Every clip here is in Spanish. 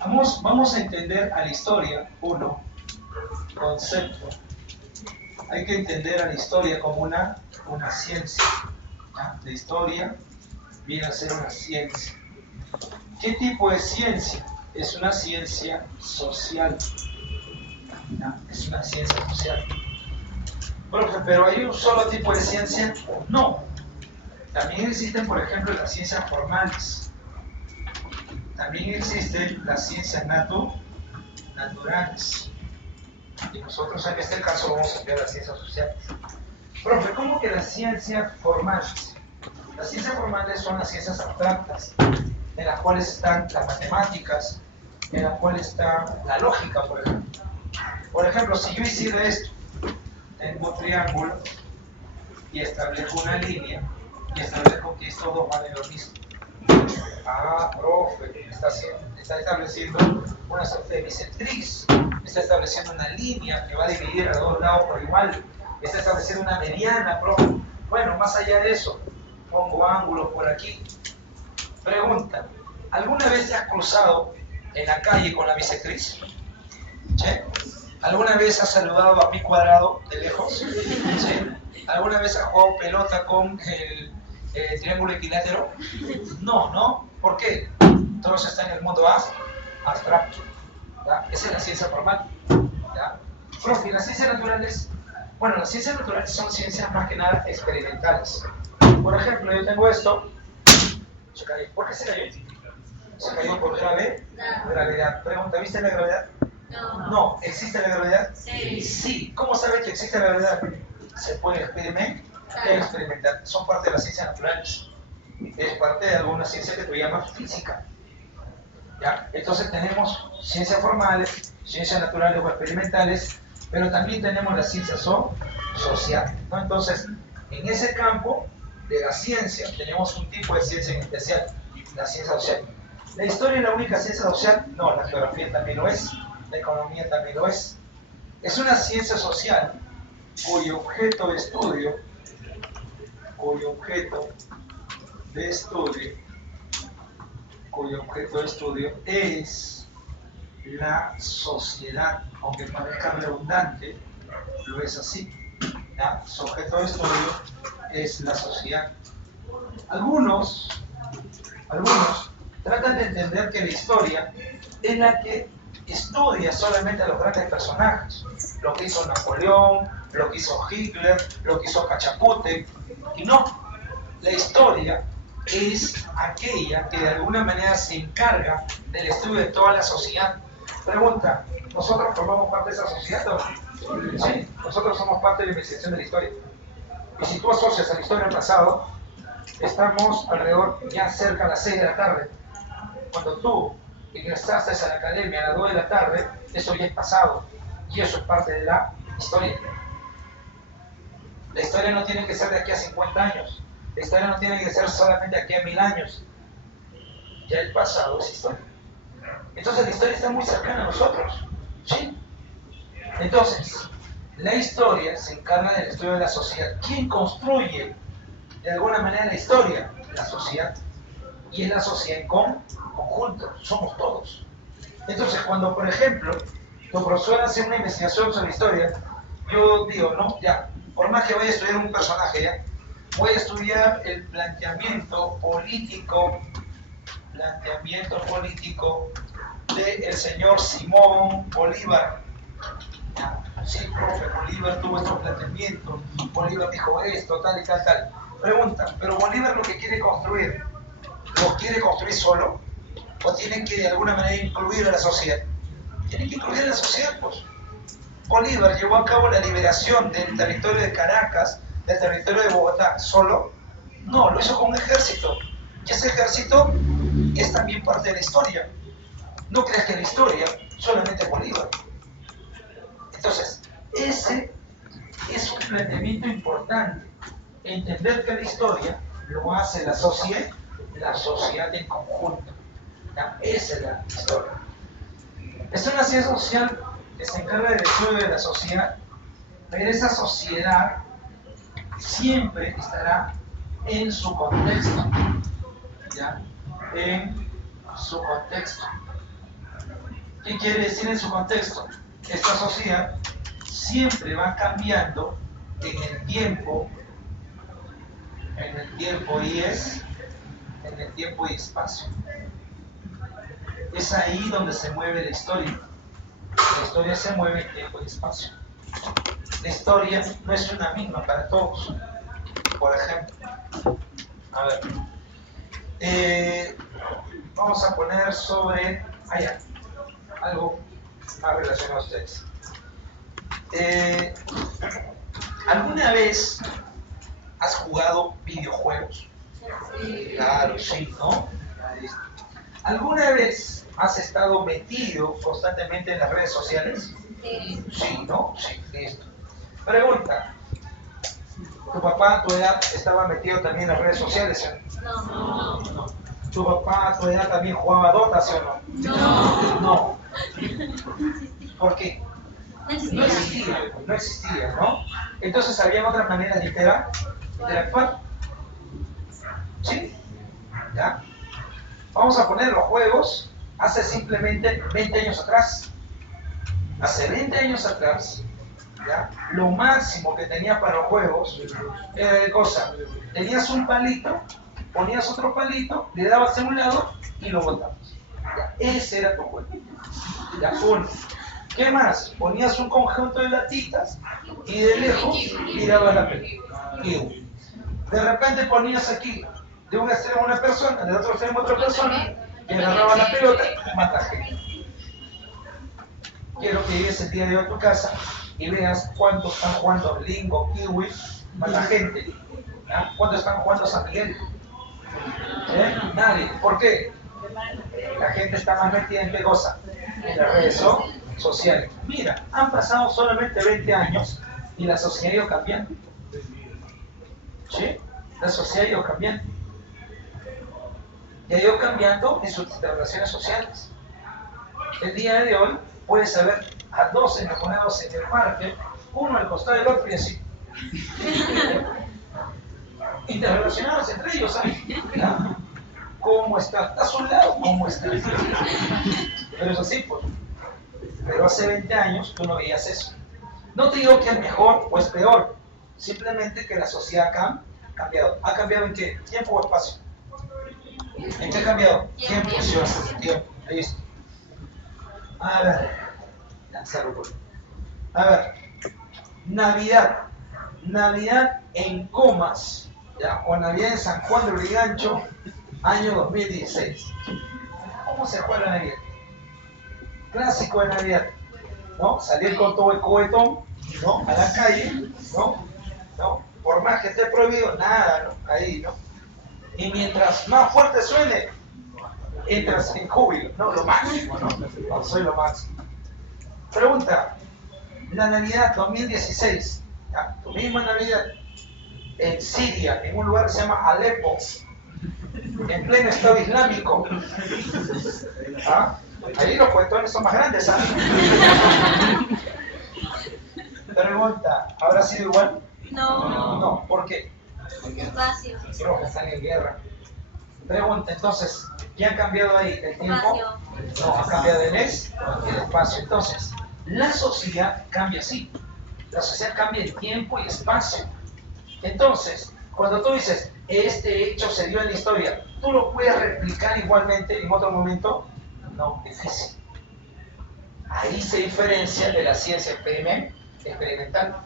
Vamos a entender a la historia, uno, concepto. Hay que entender a la historia como una ciencia. ¿Ya? La historia viene a ser una ciencia. ¿Qué tipo de ciencia? Es una ciencia social. ¿Ya? Es una ciencia social. Profe, ¿pero hay un solo tipo de ciencia? No. También existen, por ejemplo, las ciencias formales. También existen las ciencias naturales. Y nosotros en este caso vamos a ver las ciencias sociales. Profe, ¿cómo que las ciencias formales? Las ciencias formales son las ciencias abstractas, en las cuales están las matemáticas, en las cuales está la lógica, por ejemplo. Por ejemplo, si yo hiciera esto, tengo un triángulo y establezco una línea y establezco que estos dos valen lo mismo. Ah, profe, está estableciendo una suerte de bisectriz, está estableciendo una línea que va a dividir a dos lados por igual, está estableciendo una mediana, profe. Bueno, más allá de eso, pongo ángulos por aquí. Pregunta, ¿alguna vez te has cruzado en la calle con la bisectriz? ¿Sí? ¿Alguna vez has saludado a pi cuadrado de lejos? ¿Sí? ¿Alguna vez has jugado pelota con el triángulo equilátero? No, ¿no? ¿Por qué? Todos están en el mundo abstracto. ¿Ya? Esa es la ciencia formal. ¿Ya? Profe, las ciencias naturales, bueno, las ciencias naturales son ciencias más que nada experimentales. Por ejemplo, yo tengo esto. Se cayó. ¿Por qué se cayó? Se cayó por gravedad. Pregunta, ¿viste la gravedad? No. ¿Existe la gravedad? Sí. Sí. ¿Cómo sabes que existe la gravedad? Se puede experimentar. Son parte de las ciencias naturales. Es parte de alguna ciencia que tú llamas física. ¿Ya? Entonces tenemos ciencias formales, ciencias naturales o experimentales, pero también tenemos la ciencia social, ¿no? Entonces, en ese campo de la ciencia tenemos un tipo de ciencia en especial, la ciencia social. ¿La historia es la única ciencia social? No, la geografía también lo es, la economía también lo es. Es una ciencia social cuyo objeto de estudio es la sociedad, aunque parezca redundante, lo es así. ¿Ya? Su objeto de estudio es la sociedad. Algunos tratan de entender que la historia es la que estudia solamente a los grandes personajes, lo que hizo Napoleón, lo que hizo Hitler, lo que hizo Cachapute, y no, la historia es aquella que de alguna manera se encarga del estudio de toda la sociedad. Pregunta, ¿nosotros formamos parte de esa sociedad o no? Sí, nosotros somos parte de la investigación de la historia. Y si tú asocias a la historia al pasado, estamos alrededor ya cerca a las 6 de la tarde. Cuando tú ingresaste a la academia a las 2 de la tarde, eso ya es pasado. Y eso es parte de la historia. La historia no tiene que ser de aquí a 50 años. La historia no tiene que ser solamente de aquí a 1000 años. Ya el pasado es historia. Entonces la historia está muy cercana a nosotros. ¿Sí? Entonces, la historia se encarga del estudio de la sociedad. ¿Quién construye de alguna manera la historia? La sociedad. Y es la sociedad en conjunto. Somos todos. Entonces, cuando, por ejemplo, tu profesor hace una investigación sobre historia, yo digo, no, ya, por más que vaya a estudiar un personaje, ya, voy a estudiar el planteamiento político del señor Simón Bolívar. Ya, sí, profe, Bolívar tuvo estos planteamientos, Bolívar dijo esto, tal y tal, tal. Pregunta, ¿pero Bolívar lo que quiere construir, lo quiere construir solo? ¿O tienen que de alguna manera incluir a la sociedad? Tienen que incluir a la sociedad, pues. Bolívar llevó a cabo la liberación del territorio de Caracas, del territorio de Bogotá, ¿solo? No, lo hizo con un ejército. Y ese ejército es también parte de la historia. No creas que la historia solamente es Bolívar. Entonces, ese es un planteamiento importante. Entender que la historia lo hace la sociedad en conjunto. ¿Ya? Esa es la historia. Es una ciencia social que se encarga del estudio de la sociedad, pero esa sociedad siempre estará en su contexto, ¿ya? En su contexto. ¿Qué quiere decir en su contexto? Esta sociedad siempre va cambiando en el tiempo en el tiempo y espacio. Es ahí donde se mueve la historia. La historia se mueve en tiempo y espacio. La historia no es una misma para todos. Por ejemplo, a ver, vamos a poner sobre allá algo más relacionado a ustedes. ¿Alguna vez has jugado videojuegos? Claro, sí, ¿no? ¿Alguna vez has estado metido constantemente en las redes sociales? Sí, ¿no? Sí, listo. Pregunta, ¿tu papá a tu edad estaba metido también en las redes sociales? ¿Sí? No. ¿Tu papá a tu edad también jugaba Dota, sí o no? No. ¿Por qué? No existía, ¿no? Entonces, ¿había otras maneras de interactuar? ¿Sí? ¿Ya? Vamos a poner los juegos hace simplemente 20 años atrás. Hace 20 años atrás, ¿ya? Lo máximo que tenía para los juegos era de cosa. Tenías un palito, ponías otro palito, le dabas en un lado y lo botabas. ¿Ya? Ese era tu juego. ¿Ya? Uno. ¿Qué más? Ponías un conjunto de latitas y de lejos tirabas la pelota. De repente ponías aquí, de un extremo una persona, del otro extremo otra persona, y agarraba la pelota y mata gente. Quiero que llegues el día de hoy a tu casa y veas cuántos están jugando Lingo, Kiwi, mata gente. ¿Ah? ¿Cuántos están jugando San Miguel? Nadie. ¿Por qué? La gente está más metida en qué cosa, en las redes sociales. Mira, han pasado solamente 20 años y la sociedad ha ido cambiando. ¿Sí? La sociedad ha ido cambiando. Y ha ido cambiando en sus relaciones sociales. El día de hoy puedes ver a dos enamorados en el parque, uno al costado del otro y así. Interrelacionados entre ellos, ¿sabes? ¿Ah? ¿Cómo está? ¿Estás a un lado? ¿Cómo está? Pero es así, pues. Pero hace 20 años tú no veías eso. No te digo que es mejor o es peor, simplemente que la sociedad ha cambiado. ¿Ha cambiado en qué? ¿Tiempo o espacio? ¿En qué ha cambiado? Tiempo, sí, tiempo. Listo. A ver, Navidad. Navidad en Comas, ¿ya? O Navidad en San Juan de Brigancho, año 2016. ¿Cómo se juega la Navidad? Clásico de Navidad, ¿no? Salir con todo el cohetón, ¿no? A la calle, ¿no? Por más que esté prohibido, nada, ¿no? Ahí, ¿no? Y mientras más fuerte suene, entras en júbilo, ¿no? Lo máximo, ¿no? No, soy lo máximo. Pregunta, la Navidad 2016, ¿ya? Tu misma Navidad, en Siria, en un lugar que se llama Alepo, en pleno Estado Islámico. ¿Ah? Ahí los cuetones son más grandes, ¿sabes? Pregunta, ¿habrá sido igual? No. No, ¿por qué? Espacio. Creo que están en guerra. Pregunta, entonces, ¿qué ha cambiado ahí? ¿El tiempo? Espacio. No, ha cambiado el mes, el espacio. Entonces, la sociedad cambia así. La sociedad cambia en tiempo y espacio. Entonces, cuando tú dices, este hecho se dio en la historia, ¿tú lo puedes replicar igualmente en otro momento? No, difícil. Ahí se diferencia de la ciencia experimental.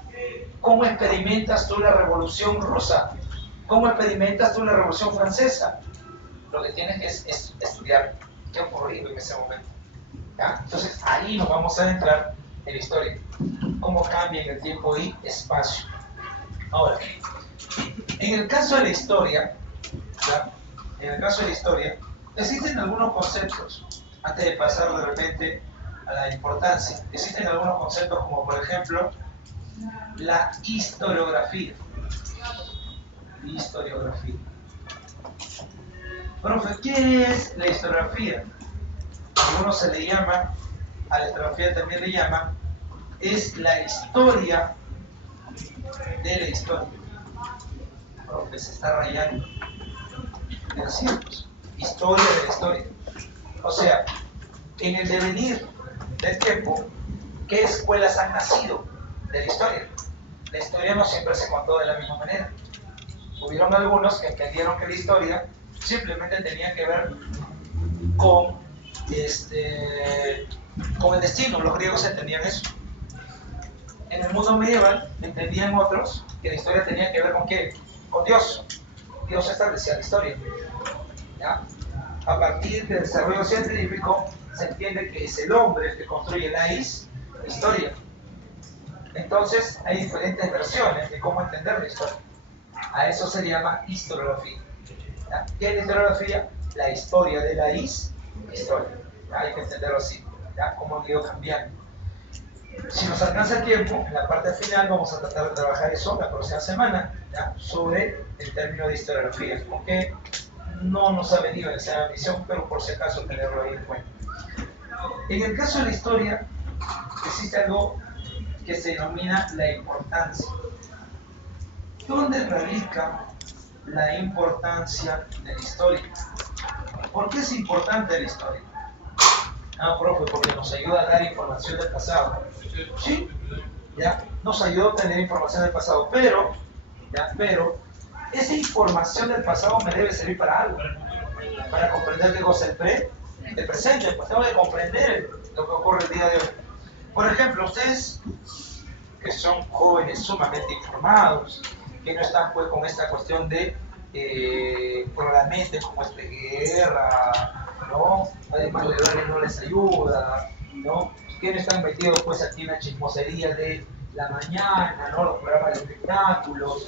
¿Cómo experimentas tú la Revolución Rusa? ¿Cómo experimentas tú la Revolución Francesa? Lo que tienes que es estudiar qué ocurrió en ese momento. ¿Ya? Entonces, ahí nos vamos a adentrar en la historia. Cómo cambia en el tiempo y espacio. Ahora, en el caso de la historia, ¿ya? En el caso de la historia, existen algunos conceptos, antes de pasar de repente a la importancia, existen algunos conceptos como por ejemplo la historiografía. Historiografía. Profe, ¿qué es la historiografía? A algunos se le llama, a la historiografía también le llama, es la historia de la historia. Profe, se está rayando. Es cierto, historia de la historia. O sea, en el devenir del tiempo, ¿qué escuelas han nacido de la historia? La historia no siempre se contó de la misma manera. Hubieron algunos que entendieron que la historia simplemente tenía que ver con, con el destino. Los griegos entendían eso. En el mundo medieval entendían otros que la historia tenía que ver con ¿qué? Con Dios. Dios establecía la historia. ¿Ya? A partir del desarrollo científico se entiende que es el hombre el que construye la historia. Entonces hay diferentes versiones de cómo entender la historia. A eso se llama historiografía. ¿Ya? ¿Qué es la historiografía? La historia de la historia. ¿Ya? Hay que entenderlo así, ¿ya? Cómo han ido cambiando. Si nos alcanza el tiempo, en la parte final vamos a tratar de trabajar eso la próxima semana, ¿ya? Sobre el término de historiografía, porque no nos ha venido en esa misión, pero por si acaso tenerlo ahí en cuenta. En el caso de la historia, existe algo que se denomina la importancia. ¿Dónde radica la importancia de la historia? ¿Por qué es importante la historia? Profe, porque nos ayuda a dar información del pasado. Sí, ¿ya? Nos ayuda a tener información del pasado, pero esa información del pasado me debe servir para algo, para comprender qué cosa es el presente, pues tengo que comprender lo que ocurre el día de hoy. Por ejemplo, ustedes que son jóvenes sumamente informados, que no están pues con esta cuestión de programas como guerra, ¿no? Además de dólares no les ayuda, ¿no? Que no están metidos pues aquí en la chismosería de la mañana, ¿no? Los programas de espectáculos,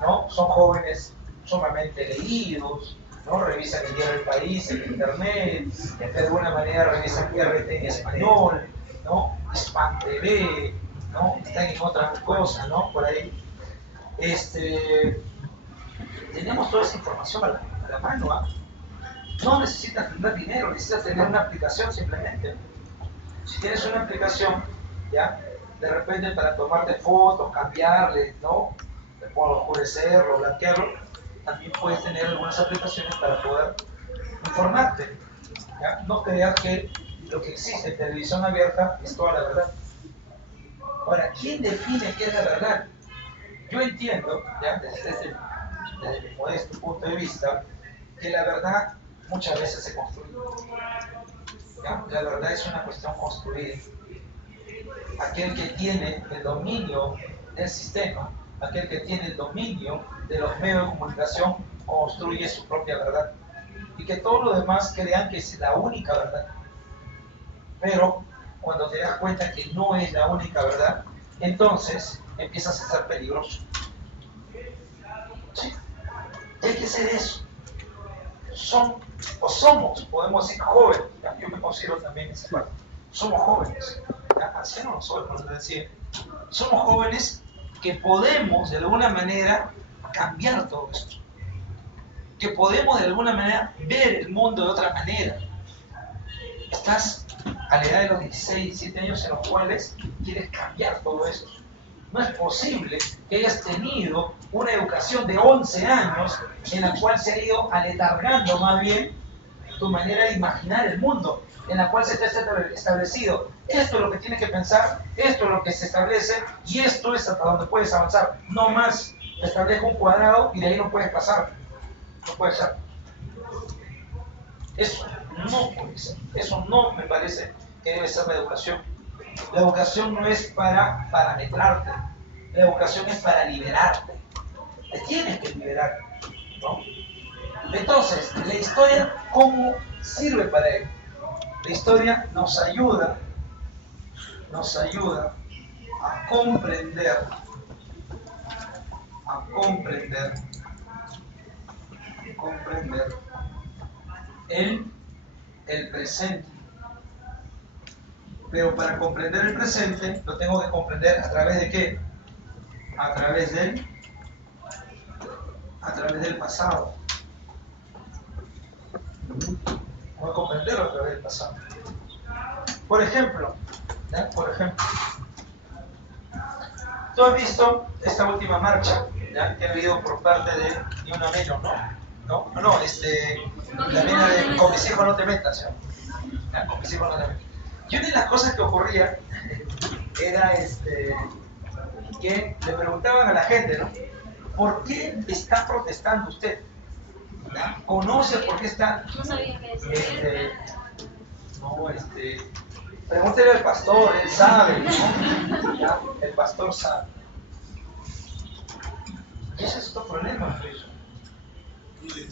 ¿no? Son jóvenes sumamente leídos, ¿no? Revisan el diario del país en internet, de alguna manera revisan RT en español, ¿no? Hispan TV, ¿no? Están en otras cosas, ¿no? Por ahí. Tenemos toda esa información a la mano, ¿ah? No necesitas tener dinero, necesitas tener una aplicación simplemente. Si tienes una aplicación, ¿ya? De repente para tomarte fotos, cambiarle, ¿no? Oscurecerlo, blanquearlo, también puedes tener algunas aplicaciones para poder informarte, ¿ya? No creas que lo que existe en televisión abierta es toda la verdad. Ahora, ¿quién define qué es la verdad? Yo entiendo, ¿ya? Desde mi modesto punto de vista, que la verdad muchas veces se construye. ¿Ya? La verdad es una cuestión construida. Aquel que tiene el dominio del sistema, aquel que tiene el dominio de los medios de comunicación, construye su propia verdad. Y que todos los demás crean que es la única verdad. Pero cuando te das cuenta que no es la única verdad, entonces empiezas a ser peligroso. ¿Sí? Y hay que ser eso. Somos, podemos decir jóvenes, ¿ya? Yo me considero también esa parte. Somos jóvenes, ancianos no soy, por decir, somos jóvenes que podemos de alguna manera cambiar todo esto, que podemos de alguna manera ver el mundo de otra manera. Estás a la edad de los 16, 17 años en los cuales quieres cambiar todo esto. No es posible que hayas tenido una educación de 11 años en la cual se ha ido aletargando más bien tu manera de imaginar el mundo, en la cual se te ha establecido esto es lo que tienes que pensar, esto es lo que se establece y esto es hasta donde puedes avanzar. No más, te establezco un cuadrado y de ahí no puedes pasar. No puede ser. Eso no puede ser. Eso no me parece que debe ser la educación. La educación no es para parametrarte, la educación es para liberarte. Te tienes que liberar, ¿no? Entonces, la historia, ¿cómo sirve para ello? La historia nos ayuda a comprender el presente. Pero para comprender el presente, lo tengo que comprender a través de ¿qué? A través del pasado. Voy a comprenderlo a través del pasado. Por ejemplo, tú has visto esta última marcha, ¿ya? Que ha habido por parte de Ni Una Menos, ¿no? La mina de Con mis hijos no te metas, ¿ya? Con mis hijos no te metas. Y una de las cosas que ocurría era que le preguntaban a la gente, ¿no? ¿Por qué está protestando usted? ¿Ya? ¿Conoce por qué está? No sabía qué decir. Pregúntele al pastor, él sabe, ¿no? ¿Ya? El pastor sabe. Y ese es tu problema, Luis.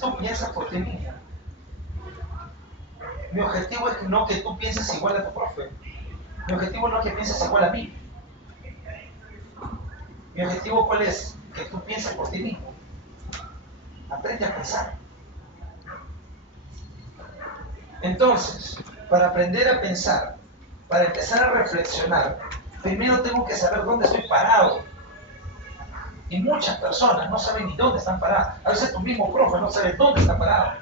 Tú piensas por ti mismo. Mi objetivo es no que tú pienses igual a tu profe. Mi objetivo no es que pienses igual a mí. Mi objetivo, ¿cuál es? Que tú pienses por ti mismo. Aprende a pensar. Entonces, para aprender a pensar, para empezar a reflexionar, primero tengo que saber dónde estoy parado. Y muchas personas no saben ni dónde están paradas. A veces tu mismo profe no sabe dónde está parado.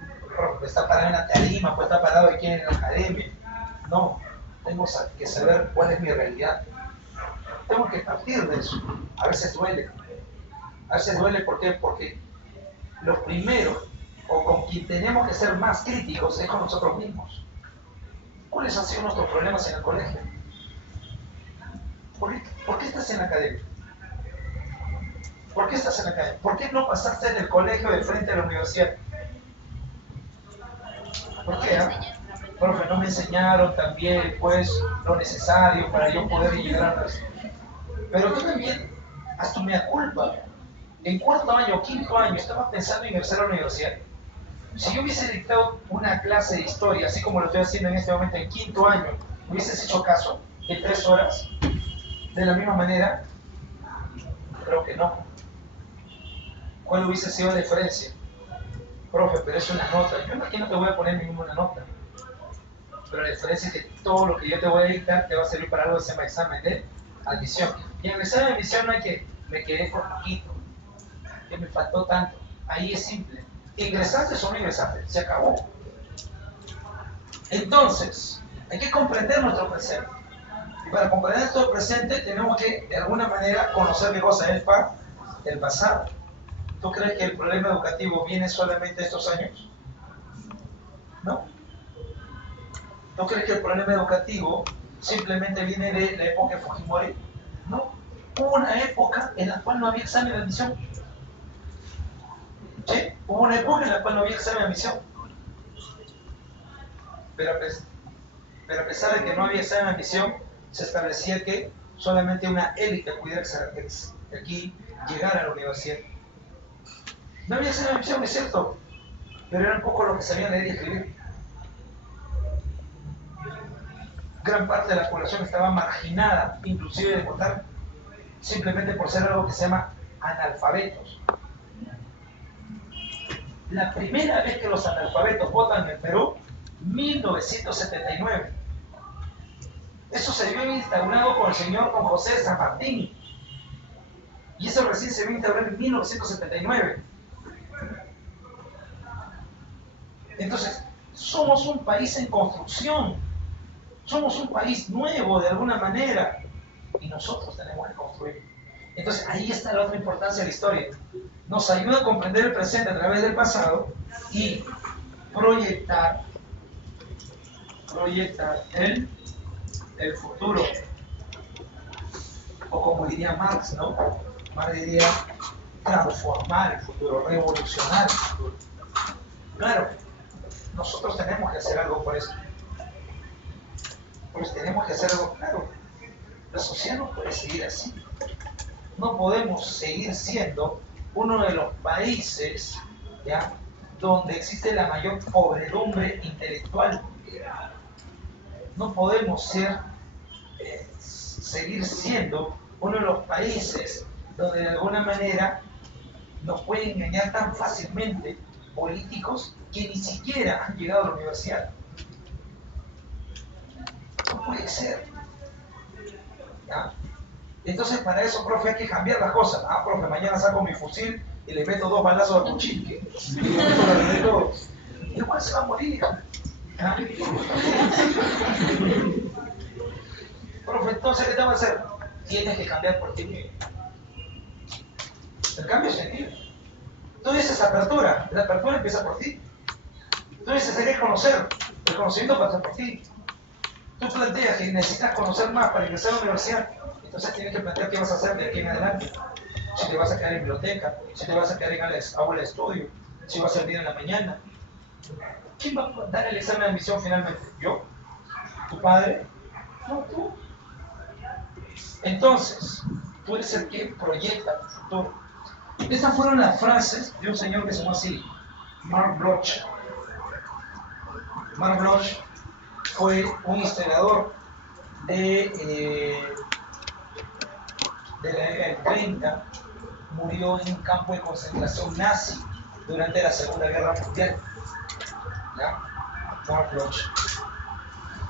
El profe está parado en la tarima, pues está parado aquí en la academia. No, tengo que saber cuál es mi realidad. Tengo que partir de eso. A veces duele. A veces duele, ¿por qué? Porque los primeros, o con quien tenemos que ser más críticos, es con nosotros mismos. ¿Cuáles han sido nuestros problemas en el colegio? ¿Por qué estás en la academia? ¿Por qué estás en la academia? ¿Por qué no pasaste del colegio de frente a la universidad? ¿Por qué? Profe, no me enseñaron también, pues, lo necesario para yo poder llegar a las... Pero tú también, haz tu mea culpa. En cuarto año o quinto año estabas pensando en ingresar a la universidad. Si yo hubiese dictado una clase de historia, así como lo estoy haciendo en este momento en quinto año, ¿hubieses hecho caso en 3 horas? De la misma manera, creo que no. ¿Cuál hubiese sido la diferencia? Profe, pero es una nota. Yo aquí no te voy a poner ninguna nota. Pero la diferencia es que todo lo que yo te voy a dictar te va a servir para algo que se llama examen de admisión. Y en el examen de admisión no hay que me quedé con poquito, que me faltó tanto. Ahí es simple. ¿Ingresaste o no ingresaste? Se acabó. Entonces, hay que comprender nuestro presente. Y para comprender nuestro presente tenemos que, de alguna manera, conocer qué cosa es el pasado. ¿Tú crees que el problema educativo viene solamente de estos años? No. ¿Tú crees que el problema educativo simplemente viene de la época de Fujimori? No. Hubo una época en la cual no había examen de admisión. ¿Sí? Hubo una época en la cual no había examen de admisión. Pero a pesar de que no había examen de admisión, se establecía que solamente una élite pudiera aquí llegar a la universidad. No había examen de admisión, es cierto, pero era un poco lo que sabían leer y escribir. Gran parte de la población estaba marginada, inclusive de votar, simplemente por ser algo que se llama analfabetos. La primera vez que los analfabetos votan en el Perú, 1979. Eso se vio instaurado con el señor Don José de San Martín. Y eso recién se vio instaurado en 1979. Entonces, somos un país en construcción. Somos un país nuevo de alguna manera. Y nosotros tenemos que construir. Entonces, ahí está la otra importancia de la historia. Nos ayuda a comprender el presente a través del pasado y proyectar el futuro. O como diría Marx, ¿no? Marx diría transformar el futuro, revolucionar el futuro. Claro, nosotros tenemos que hacer algo por eso. Pues tenemos que hacer algo claro. La sociedad no puede seguir así. No podemos seguir siendo uno de los países, ¿ya?, donde existe la mayor podredumbre intelectual. No podemos seguir siendo uno de los países donde de alguna manera nos pueden engañar tan fácilmente políticos que ni siquiera han llegado a la universidad. No puede ser. ¿Ya? Entonces, para eso, profe, hay que cambiar las cosas. Ah, profe, mañana saco mi fusil y le meto 2 balazos a tu chique. Igual se va a morir. ¿Ya? Profe, entonces, ¿qué te va a hacer? Tienes que cambiar por ti mismo. El cambio es sentido. Tú dices apertura, la apertura empieza por ti. Tú dices hay que conocer, el conocimiento pasa por ti. Tú planteas que necesitas conocer más para ingresar a la universidad, entonces tienes que plantear qué vas a hacer de aquí en adelante. Si te vas a quedar en biblioteca, si te vas a quedar en la aula de estudio, si vas a salir en la mañana. ¿Quién va a dar el examen de admisión finalmente? ¿Yo? ¿Tu padre? No, tú. Entonces, tú eres el que proyecta tu futuro. Estas fueron las frases de un señor que se llama así, Mark Bloch. Mark Bloch fue un historiador de la década del 30, murió en un campo de concentración nazi durante la Segunda Guerra Mundial. ¿Ya? Mark Bloch.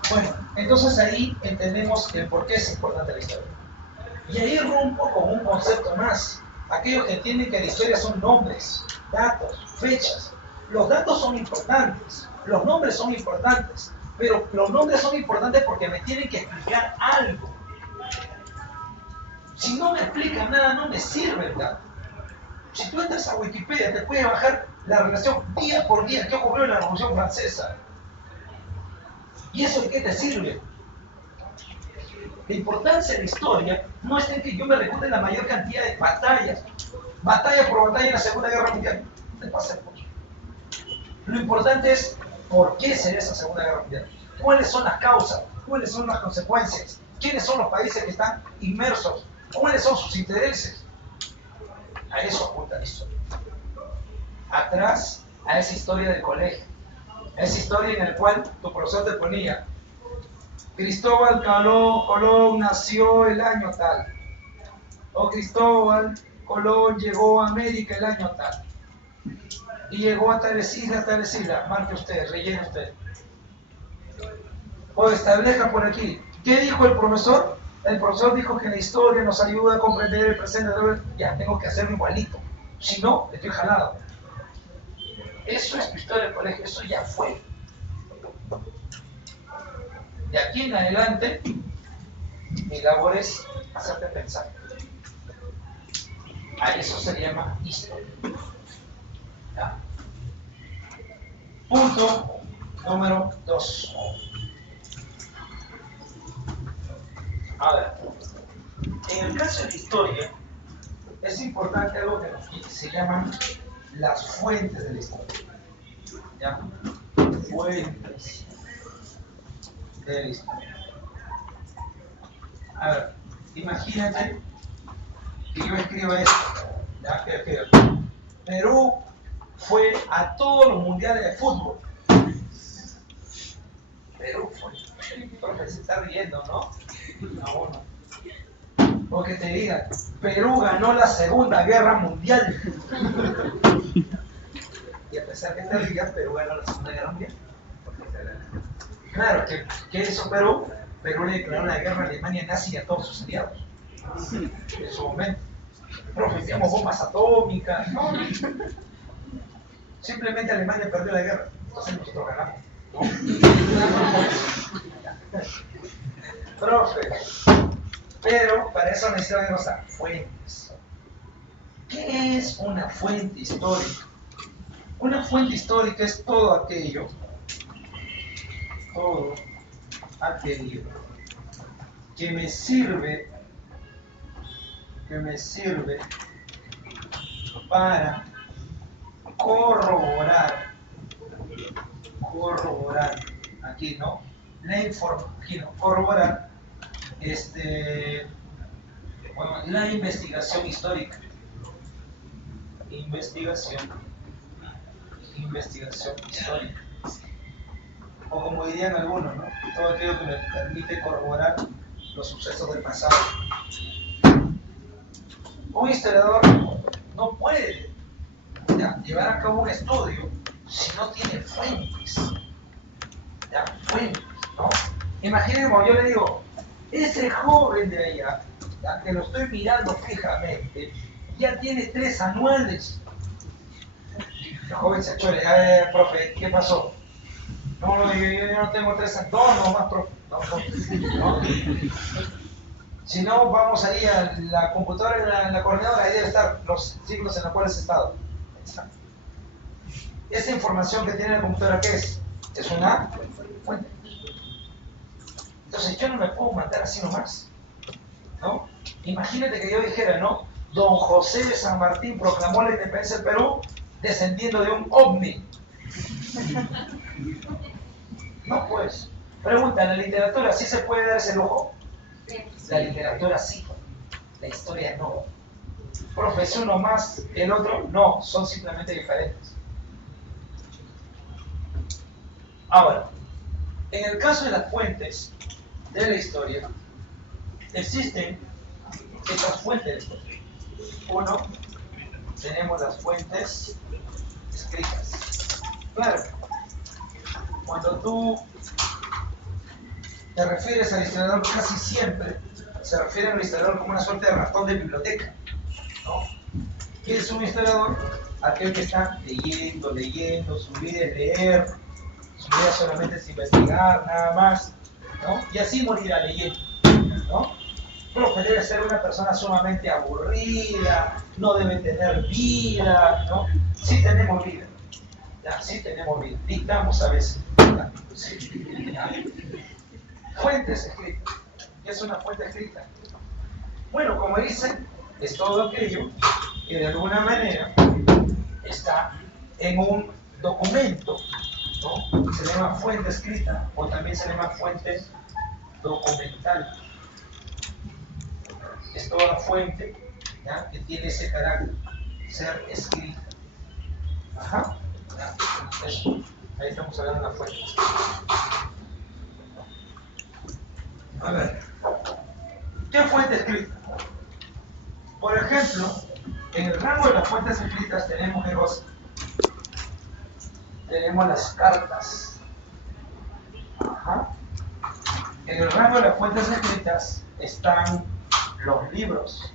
Bueno, entonces ahí entendemos el por qué es importante la historia. Y ahí rompo con un concepto más. Aquellos que entienden que la historia son nombres, datos, fechas. Los datos son importantes, los nombres son importantes, pero los nombres son importantes porque me tienen que explicar algo. Si no me explican nada, no me sirve el dato. Si tú entras a Wikipedia, te puede bajar la relación día por día que ocurrió en la Revolución Francesa. ¿Y eso de qué te sirve? La importancia de la historia no está en que yo me recuerde la mayor cantidad de batallas, batalla por batalla en la Segunda Guerra Mundial. No te pasa mucho. Lo importante es por qué se da esa Segunda Guerra Mundial. ¿Cuáles son las causas? ¿Cuáles son las consecuencias? ¿Quiénes son los países que están inmersos? ¿Cuáles son sus intereses? A eso apunta la historia. Atrás, a esa historia del colegio. A esa historia en la cual tu profesor te ponía: Cristóbal Colón nació el año tal. O Cristóbal Colón llegó a América el año tal. Y llegó a tales islas, marque usted, rellene usted. O establezca por aquí. ¿Qué dijo el profesor? El profesor dijo que la historia nos ayuda a comprender el presente. Ya, tengo que hacerlo igualito. Si no, estoy jalado. Eso es tu historia del colegio, eso ya fue. De aquí en adelante, mi labor es hacerte pensar. A eso se le llama historia. ¿Ya? Punto número 2. A ver, en el caso de la historia, es importante algo que se llaman las fuentes de la historia. ¿Ya? Fuentes de la historia. A ver, imagínate que yo escribo esto. ¿Ya? Que escribo: Perú fue a todos los mundiales de fútbol. Perú fue. Profe, se está riendo, ¿no? No. O que te digan: Perú ganó la Segunda Guerra Mundial. Y a pesar que te rías, Perú ganó la Segunda Guerra Mundial. Claro, ¿qué hizo Perú? Perú le declaró la guerra a Alemania nazi y a todos sus aliados. En su momento. Prometíamos bombas atómicas. No. Simplemente Alemania perdió la guerra. Entonces nosotros ganamos. ¿No? Profe. Pero para eso necesitamos fuentes. ¿Qué es una fuente histórica? Una fuente histórica es todo aquello que me sirve para corroborar, aquí no, corroborar la investigación histórica. Investigación histórica. O como dirían algunos, ¿no? Todo aquello que me permite corroborar los sucesos del pasado. Un historiador no puede llevar a cabo un estudio si no tiene fuentes. Fuentes, ¿no? Imaginemos, yo le digo: ese joven de allá, que lo estoy mirando fijamente, ya tiene 3 anuales. El joven se achole: a ver, profe, ¿qué pasó? No, yo no tengo 3 anuales. No, más, profe. No. Si no, vamos ahí a la computadora, en la coordinadora, ahí debe estar los siglos en los cuales he estado. Esa información que tiene la computadora, ¿qué es? Es una fuente. Entonces yo no me puedo mandar así nomás, ¿no? Imagínate que yo dijera, ¿no? Don José de San Martín proclamó la independencia del Perú descendiendo de un ovni. No, pues. Pregunta, ¿en la literatura sí se puede dar ese lujo? La literatura sí, la historia no. Profe, uno más, el otro no, son simplemente diferentes. Ahora, en el caso de las fuentes de la historia, existen estas fuentes. Uno, tenemos las fuentes escritas. Claro, cuando tú te refieres al historiador, casi siempre se refiere al historiador como una suerte de ratón de biblioteca, ¿no? ¿Qué es un historiador? Aquel que está leyendo, su vida es leer, su vida solamente es investigar, nada más, ¿no? Y así morirá leyendo, ¿no? Profe, debe ser una persona sumamente aburrida, no debe tener vida, ¿no? Sí tenemos vida, ya, sí tenemos vida, dictamos a veces, ¿ya? Sí, ¿ya? Fuentes escritas. ¿Qué es una fuente escrita? Bueno, como dicen, es todo aquello que de alguna manera está en un documento, ¿no? Se llama fuente escrita o también se llama fuente documental. Es toda fuente, ¿ya?, que tiene ese carácter, ser escrita. Ajá. ¿Ya? Eso. Ahí estamos hablando de la fuente. A ver, ¿qué fuente escrita? Por ejemplo, en el rango de las fuentes escritas tenemos ¿qué cosa? Tenemos las cartas. Ajá. En el rango de las fuentes escritas están los libros,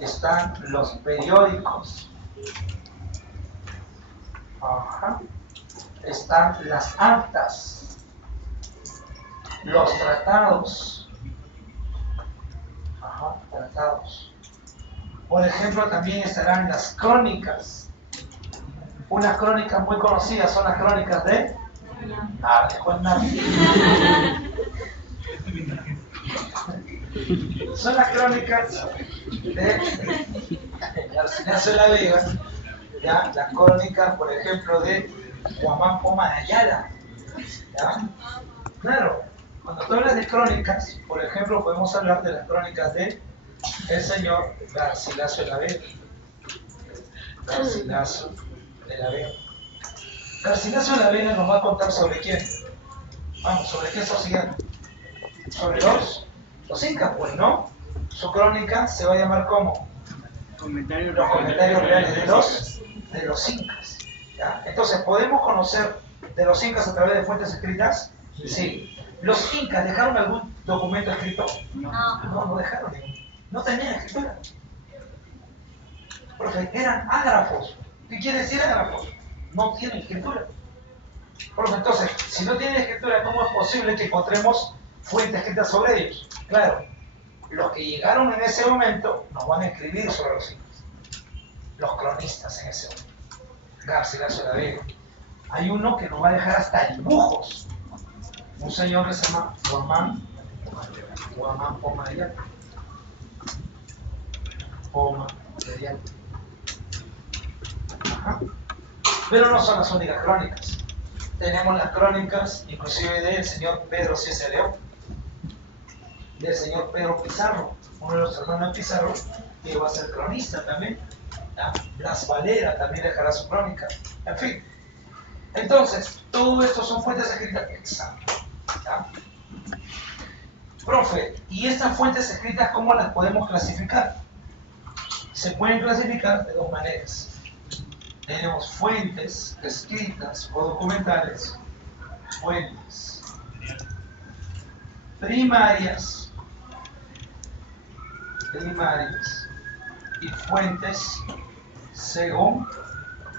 están los periódicos, ajá, están las actas, los tratados, ajá, tratados. Por ejemplo, también estarán las crónicas. Unas crónicas muy conocidas son las crónicas de Juan Navi. Son las crónicas de Garcilaso de la Vega, ¿ya? Las crónicas, por ejemplo, de Guamán Poma de Ayala, ¿ya? Claro, cuando tú hablas de crónicas, por ejemplo, podemos hablar de las crónicas de el señor Garcilaso de la Vega. Garcilaso de la Vega. Garcilaso de la Vega nos va a contar sobre quién. Vamos, ¿sobre qué sociedad? Sobre los incas, pues, ¿no? Su crónica se va a llamar ¿cómo? Los comentarios reales de los incas, ¿ya? Entonces, ¿podemos conocer de los incas a través de fuentes escritas? Sí. ¿Los incas dejaron algún documento escrito? No dejaron ningún. No tenían escritura. Porque eran ágrafos. ¿Qué quiere decir ágrafos? No tienen escritura. Por lo entonces, si no tienen escritura, ¿cómo es posible que encontremos fuentes escritas sobre ellos? Claro, los que llegaron en ese momento nos van a escribir sobre los incas. Los cronistas en ese momento. Garcilaso de la Vega. Hay uno que nos va a dejar hasta dibujos. Un señor que se llama Guamán Poma de Ayala. Poma de Ayala. Ajá. Pero no son las únicas crónicas. Tenemos las crónicas, inclusive del señor Pedro C.S. León, del señor Pedro Pizarro, uno de los hermanos Pizarro, que va a ser cronista también. ¿Ya? Blas Valera también dejará su crónica. En fin. Entonces, todo esto son fuentes escritas. Exacto. ¿Ya? Profe, ¿y estas fuentes escritas cómo las podemos clasificar? Se pueden clasificar de dos maneras. Tenemos fuentes escritas o documentales, fuentes primarias y fuentes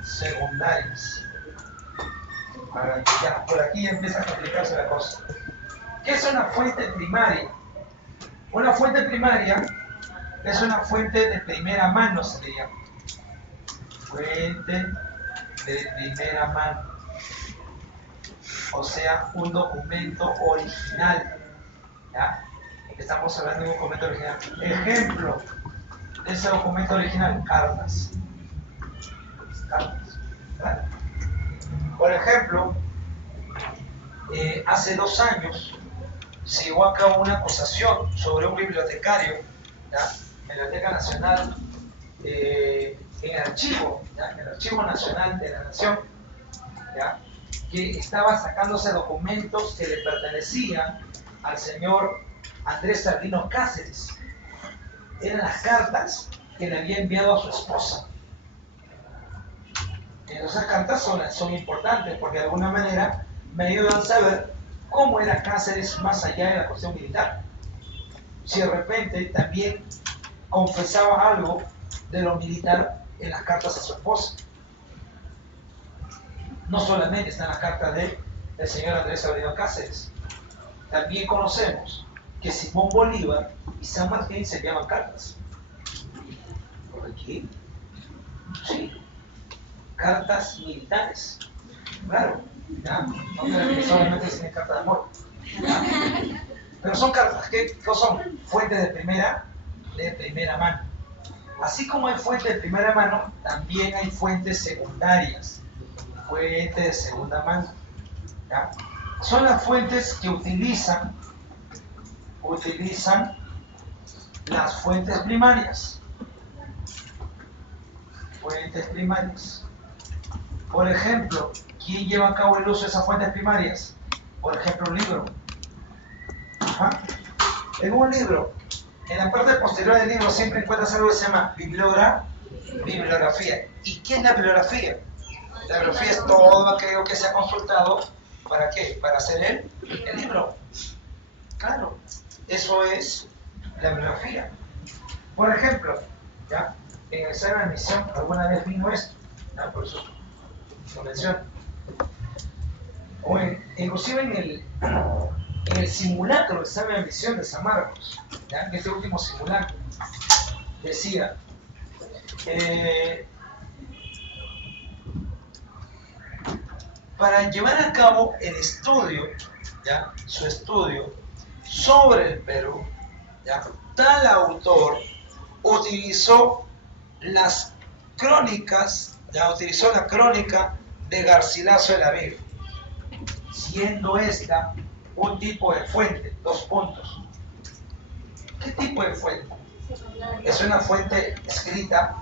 secundarias. Ya, por aquí ya empieza a complicarse la cosa. ¿Qué es una fuente primaria? Una fuente primaria es una fuente de primera mano, se le llama. Fuente de primera mano. o sea, un documento original. ¿Ya? Estamos hablando de un documento original. Ejemplo de ese documento original, cartas. Cartas. ¿Verdad? Por ejemplo, hace 2 años se llevó a cabo una acusación sobre un bibliotecario, ¿ya? Biblioteca Nacional, en el archivo, ¿ya? En el Archivo Nacional de la Nación, ¿ya? Que estaba sacándose documentos que le pertenecían al señor Andrés Sardino Cáceres. Eran las cartas que le había enviado a su esposa. Esas cartas son importantes porque de alguna manera me ayudan a saber cómo era Cáceres más allá de la cuestión militar. Si de repente también confesaba algo de lo militar en las cartas a su esposa. No solamente están las cartas del señor Andrés Sardino Cáceres. También conocemos que Simón Bolívar y San Martín se llaman cartas. ¿Por aquí? Sí. Cartas militares. Claro. ¿Ya? No crean que solamente tienen cartas de amor. ¿Ya? Pero son cartas. ¿Qué son? Fuentes de primera mano. Así como hay fuentes de primera mano, también hay fuentes secundarias. Fuentes de segunda mano. ¿Ya? Son las fuentes que utilizan las fuentes primarias. Fuentes primarias. Por ejemplo, ¿quién lleva a cabo el uso de esas fuentes primarias? Por ejemplo, un libro. Ajá. En un libro, en la parte posterior del libro siempre encuentras algo que se llama bibliografía. ¿Y qué es la bibliografía? La bibliografía es todo aquello que se ha consultado. ¿Para qué? Para hacer el libro. Claro, eso es la bibliografía. Por ejemplo, ¿ya? En el examen de admisión alguna vez vino esto, ¿ya? Por eso lo menciono. O inclusive en el simulacro del examen de admisión de San Marcos, ¿ya? En este último simulacro, decía, para llevar a cabo el estudio, ¿ya? Su estudio sobre el Perú, ¿ya? Tal autor utilizó las crónicas, ¿ya? Utilizó la crónica de Garcilaso de la Vega, siendo esta un tipo de fuente. 2 puntos. ¿Qué tipo de fuente? Es una fuente escrita,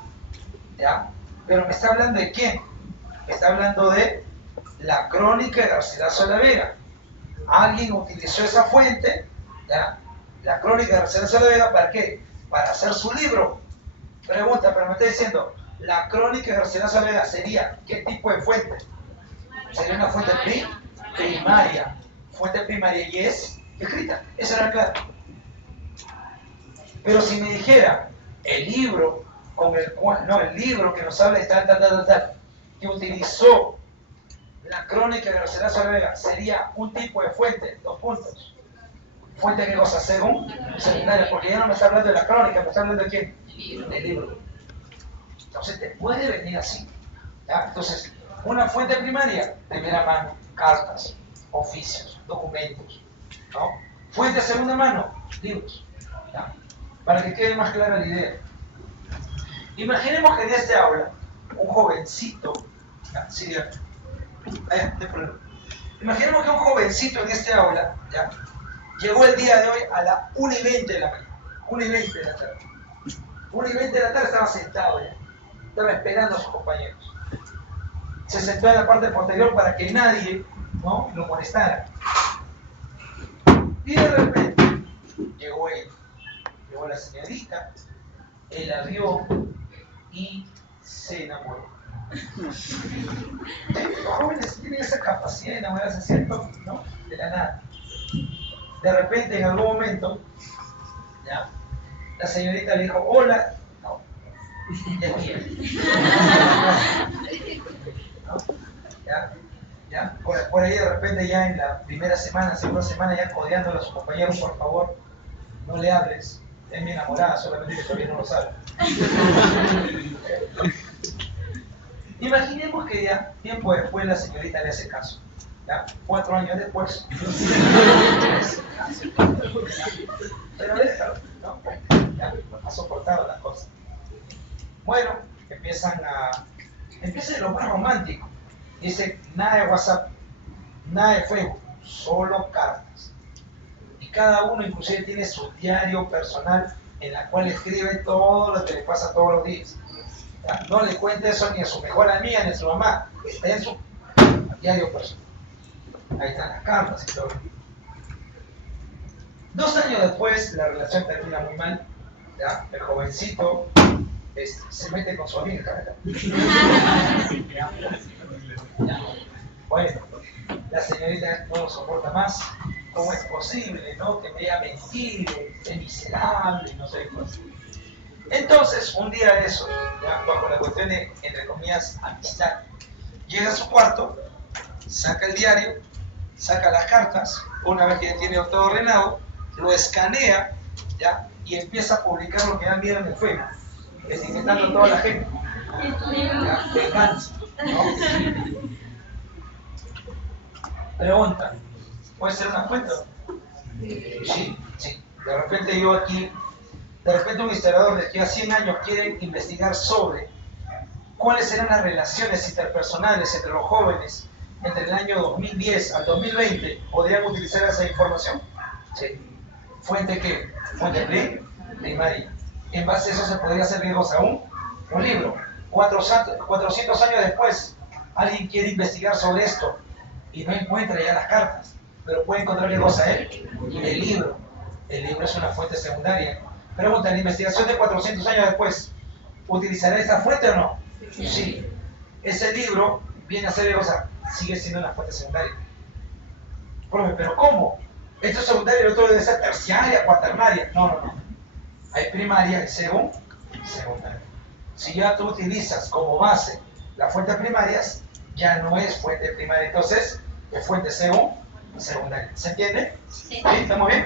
¿ya? Pero me está hablando de quién? Me está hablando de la crónica de Garcilaso de la Vega. Alguien utilizó esa fuente, ¿ya? La crónica de Garcilaso de la Vega, ¿para qué? Para hacer su libro. Pregunta, pero me está diciendo, la crónica de Garcilaso de la Vega sería, ¿qué tipo de fuente? Sería una fuente primaria. Fuente primaria y es escrita. Eso era claro. Pero si me dijera, el libro con el cual, no, el libro que nos habla de tal, que utilizó la crónica de Garcilaso de la Vega, sería un tipo de fuente. 2 puntos. ¿Fuente qué cosa? Según secundaria, porque ya no me está hablando de la crónica, me está hablando de quién? Del libro. Entonces te puede venir así, ¿ya? Entonces, una fuente primaria, primera mano, cartas, oficios, documentos, ¿no? Fuente de segunda mano, libros, ¿ya? Para que quede más clara la idea. Imaginemos que en este aula, un jovencito, ¿ya? Sí, ya. Imaginemos que un jovencito en este aula, ¿ya? Llegó el día de hoy a las 1:20 de la mañana, 1:20 de la tarde. 1:20 de la tarde estaba sentado ya, estaba esperando a sus compañeros. Se sentó en la parte posterior para que nadie, ¿no?, lo molestara. Y de repente llegó él, llegó la señorita, él la vio y se enamoró. Los jóvenes tienen esa capacidad de enamorarse, ¿cierto? ¿No? De la nada. De repente, en algún momento, ¿ya?, la señorita le dijo, hola, no, es mía. ¿No? ¿Ya? Por ahí de repente ya en la primera semana, segunda semana, ya codeándole a sus compañeros, por favor, no le hables, es mi enamorada, solamente que todavía no lo sabe. Imaginemos que ya, tiempo después, la señorita le hace caso. ¿ya? 4 años después. Pero déjalo, ¿no? Ya, ha soportado las cosas. Bueno, empieza lo más romántico. Dice, nada de WhatsApp, nada de Facebook, solo cartas. Y cada uno inclusive tiene su diario personal en la cual escribe todo lo que le pasa todos los días. ¿Ya? No le cuente eso ni a su mejor amiga ni a su mamá, está en su diario personal. Ahí están las cartas y todo. 2 años después la relación termina muy mal. ¿Ya? El jovencito se mete con su amiga. ¿Ya? Bueno, la señorita no lo soporta más. ¿Cómo es posible, no? Que me diga mentir, es miserable, no sé qué cosa. Entonces, un día de eso, ¿ya? Bajo la cuestión de, entre comillas, amistad, llega a su cuarto, saca el diario, saca las cartas, una vez que ya tiene todo ordenado, lo escanea, ¿ya? Y empieza a publicar lo que da miedo en el Facebook, etiquetando a toda la gente. ¿Ya? Venganza, ¿no? Pregunta, ¿puede ser una fuente? Sí, sí. De repente un historiador de aquí a 100 años quiere investigar sobre cuáles eran las relaciones interpersonales entre los jóvenes entre el año 2010 al 2020, ¿podrían utilizar esa información? Sí. ¿Fuente qué? Fuente primaria. En base a eso se podría hacer riesgos aún un libro. 400 años después, alguien quiere investigar sobre esto y no encuentra ya las cartas, pero puede encontrarle cosa a él, el libro. El libro es una fuente secundaria. Pregunta, ¿la investigación de 400 años después utilizará esa fuente o no? Sí. Ese libro viene a ser, sigue siendo una fuente secundaria. Profe, ¿pero cómo? Esto es secundario y el otro debe ser terciaria, cuaternaria. No. Hay primaria y secundaria. Si ya tú utilizas como base las fuentes primarias, ya no es fuente primaria, entonces es fuente secundaria. ¿Se entiende? Sí. ¿Sí? ¿Estamos bien?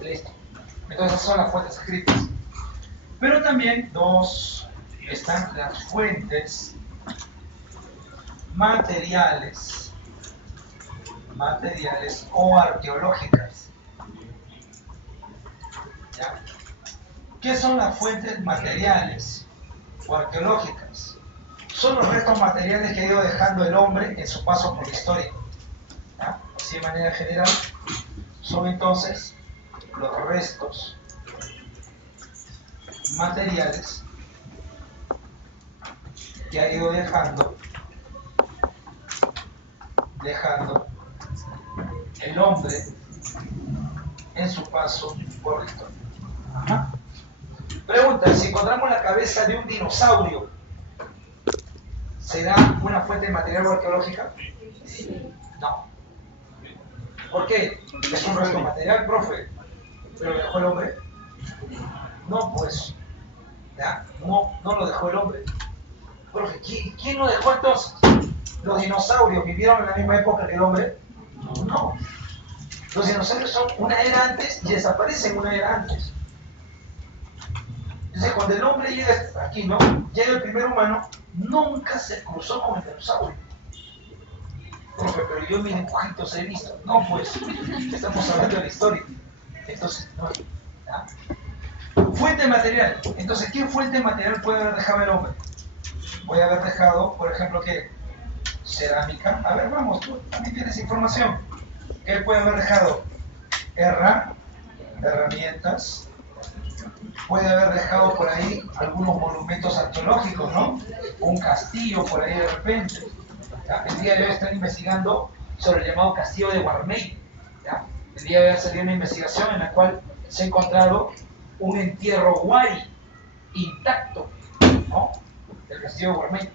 Listo. Entonces esas son las fuentes escritas. Pero también están las fuentes materiales o arqueológicas. ¿Ya? ¿Qué son las fuentes materiales o arqueológicas? Son los restos materiales que ha ido dejando el hombre en su paso por la historia. ¿Ya? Así de manera general, son entonces los restos materiales que ha ido dejando el hombre en su paso por la historia. Ajá. Pregunta, si encontramos la cabeza de un dinosaurio, ¿será una fuente de material arqueológica? No. ¿Por qué? ¿Es un resto material, profe? ¿Pero lo dejó el hombre? No, pues. ¿Ya? No lo dejó el hombre. Profe, ¿quién lo dejó entonces? ¿Los dinosaurios vivieron en la misma época que el hombre? No. Los dinosaurios son una era antes y desaparecen una era antes. Entonces, cuando el hombre llega aquí, ¿no? Llega el primer humano, nunca se cruzó con el dinosaurio. Profe, pero yo en mis dibujitos he visto. No, pues, estamos hablando de la historia. Entonces, no. ¿Ya? Fuente material. Entonces, ¿qué fuente material puede haber dejado el hombre? Puede haber dejado, por ejemplo, ¿qué? Cerámica. A ver, vamos, tú también tienes información. ¿Qué puede haber dejado? Herramientas. Puede haber dejado por ahí algunos monumentos arqueológicos, ¿no? Un castillo por ahí de repente. ¿Ya? El día de hoy están investigando sobre el llamado castillo de Guarmey. ¿Ya? El día de hoy salió una investigación en la cual se ha encontrado un entierro guari intacto, ¿no? Del castillo de Guarmey.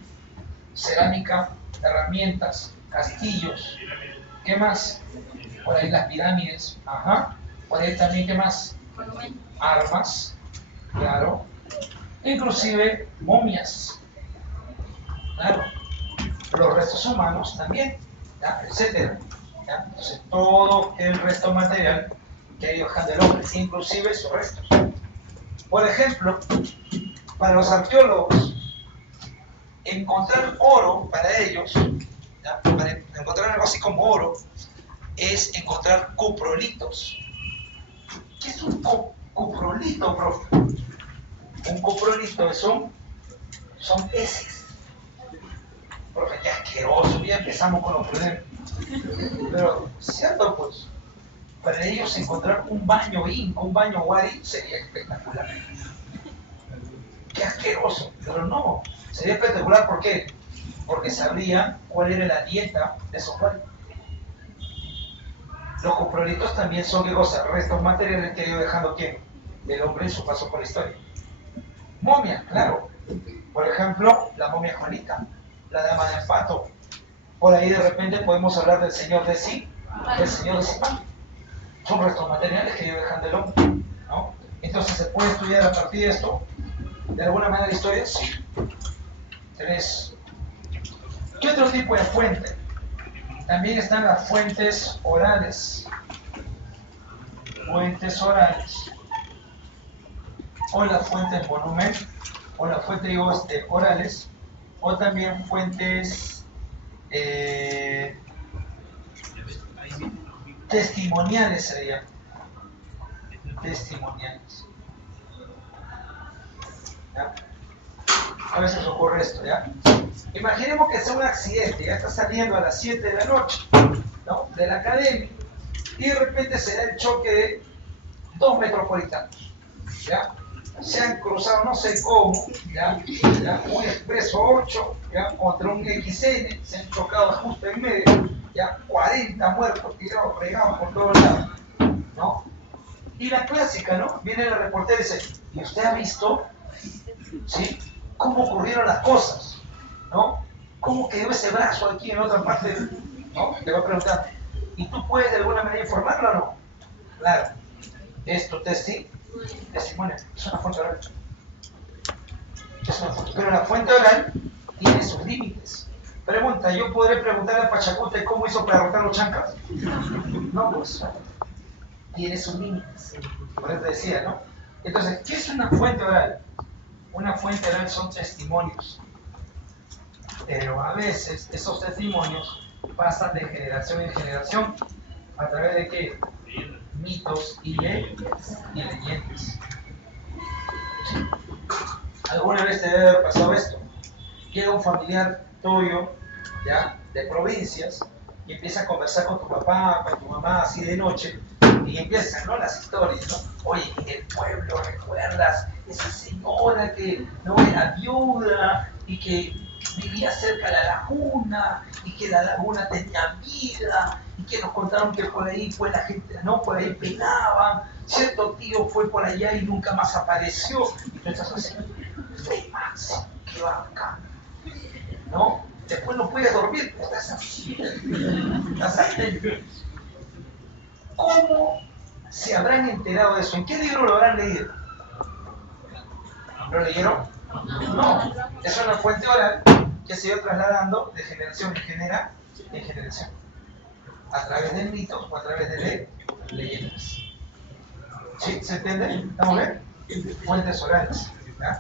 Cerámica, herramientas, castillos. ¿Qué más? Por ahí las pirámides. Ajá. Por ahí también, ¿qué más? Armas, claro. Inclusive momias. Claro. Los restos humanos también, ¿ya? Etcétera. ¿Ya? Entonces, todo el resto material que ha ido dejando el hombre, inclusive sus restos. Por ejemplo, para los arqueólogos, encontrar oro para ellos, ¿ya? Para encontrar algo así como oro, es encontrar cuprolitos. ¿Qué es un cuprolito, profe? Un cuprolito son heces. Profe, qué asqueroso, ya empezamos con los problemas. Pero, cierto, pues, para ellos encontrar un baño inca, un baño wari, sería espectacular. Qué asqueroso, pero no, sería espectacular, ¿por qué? Porque sabrían cuál era la dieta de esos wari. Los cuprolitos también son, ¿qué cosa? Restos materiales que ha ido dejando ¿quién? El hombre en su paso por la historia. Momias, claro. Por ejemplo, la momia Juanita, la dama de Ampato. Por ahí de repente podemos hablar del señor de Sí, del señor de Zipán. Son restos materiales que ha ido dejando el hombre, ¿no? Entonces, ¿se puede estudiar a partir de esto? ¿De alguna manera historia? Sí. 3. ¿Qué otro tipo de fuente? También están las fuentes orales. Fuentes orales. O las fuentes volumen, o las fuentes orales, o también fuentes testimoniales se llaman. Testimoniales. ¿Ya? A veces ocurre esto, ¿ya? Imaginemos que sea un accidente, ya está saliendo a las 7 de la noche, ¿no? De la academia, y de repente se da el choque de 2 metropolitanos, ¿ya? Se han cruzado no sé cómo, ¿ya? Un expreso 8, ¿ya? Contra un XN, se han chocado justo en medio, ¿ya? 40 muertos, tirados, regados por todos lados, ¿no? Y la clásica, ¿no? Viene la reportera y dice, ¿y usted ha visto, ¿sí? cómo ocurrieron las cosas, ¿no? ¿Cómo quedó ese brazo aquí en otra parte? ¿No? Te va a preguntar, ¿y tú puedes de alguna manera informarlo o no? Claro, esto testimonio, es una fuente oral. Pero la fuente oral tiene sus límites. Pregunta, ¿yo podré preguntarle a Pachacute cómo hizo para derrotar los chancas? No, pues, tiene sus límites. Por eso decía, ¿no? Entonces, ¿qué es una fuente oral? Una fuente oral son testimonios. Pero a veces esos testimonios pasan de generación en generación. ¿A través de qué? Mitos y leyendas. ¿Sí? ¿Alguna vez te debe haber pasado esto? Llega un familiar tuyo, ¿ya? De provincias, y empieza a conversar con tu papá, con tu mamá, así de noche, y empiezan, ¿no? Las historias, ¿no? Oye, en el pueblo, ¿recuerdas esa señora que no era viuda y que vivía cerca de la laguna y que la laguna tenía vida y que nos contaron que por ahí fue la gente, ¿no? Por ahí penaban, cierto tío fue por allá y nunca más apareció, y tú estás así, ¡ay, Max, qué bacán! ¿No? Después no puedes dormir, estás así, ¿Cómo se habrán enterado de eso? ¿En qué libro lo habrán leído? ¿Lo leyeron? No, es una fuente oral que se iba trasladando de generación en generación, a través de mitos o a través de leyendas. ¿Sí? ¿Se entiende? ¿Estamos bien? Fuentes orales. ¿Ya?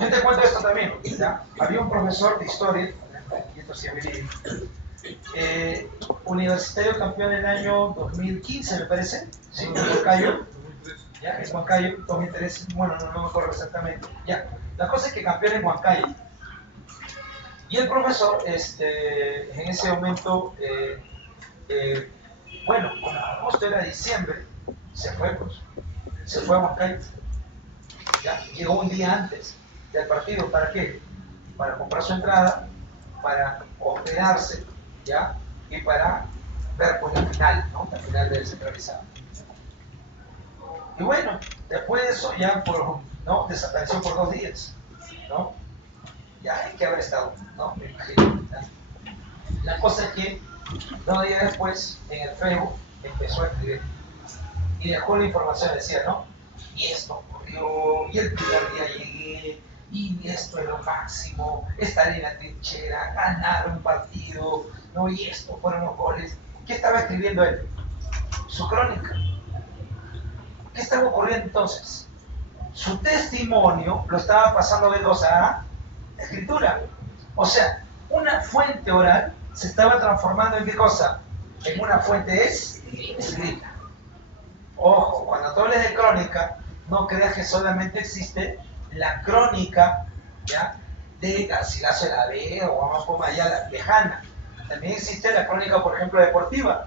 Yo te cuento esto también. ¿Ya? Había un profesor de historia, y esto sí es verídico, universitario campeón en el año 2015, me parece, ¿sí? En Huancayo, ¿ya? En Huancayo, 2013, bueno, no me acuerdo exactamente, ya. La cosa es que campeón en Huancayo. Y el profesor, en ese momento, bueno, como agosto era diciembre, se fue a Huancayo. ¿Ya? Llegó un día antes del partido, ¿para qué? Para comprar su entrada, para hospedarse, ¿ya? Y para ver pues la final, ¿no? La final del centralizado. Y bueno, después de eso ya ¿no? Desapareció por 2 días, ¿no? Ya hay que haber estado, ¿no? Me imagino. ¿Ya? La cosa es que 2 días después, en el Facebook, empezó a escribir. Y dejó la información, decía, ¿no? Y esto ocurrió, y el primer día llegué, y esto es lo máximo, estar en la trinchera, ganar un partido, ¿no? Y esto fueron los goles. ¿Qué estaba escribiendo él? Su crónica. ¿Qué estaba ocurriendo entonces? Su testimonio lo estaba pasando de cosa a escritura. O sea, una fuente oral se estaba transformando en qué cosa? En una fuente escrita. Ojo, cuando tú hables de crónica, no creas que solamente existe la crónica, ¿ya?, de Garcilaso de la Vega o vamos por allá la lejana. También existe la crónica, por ejemplo, deportiva.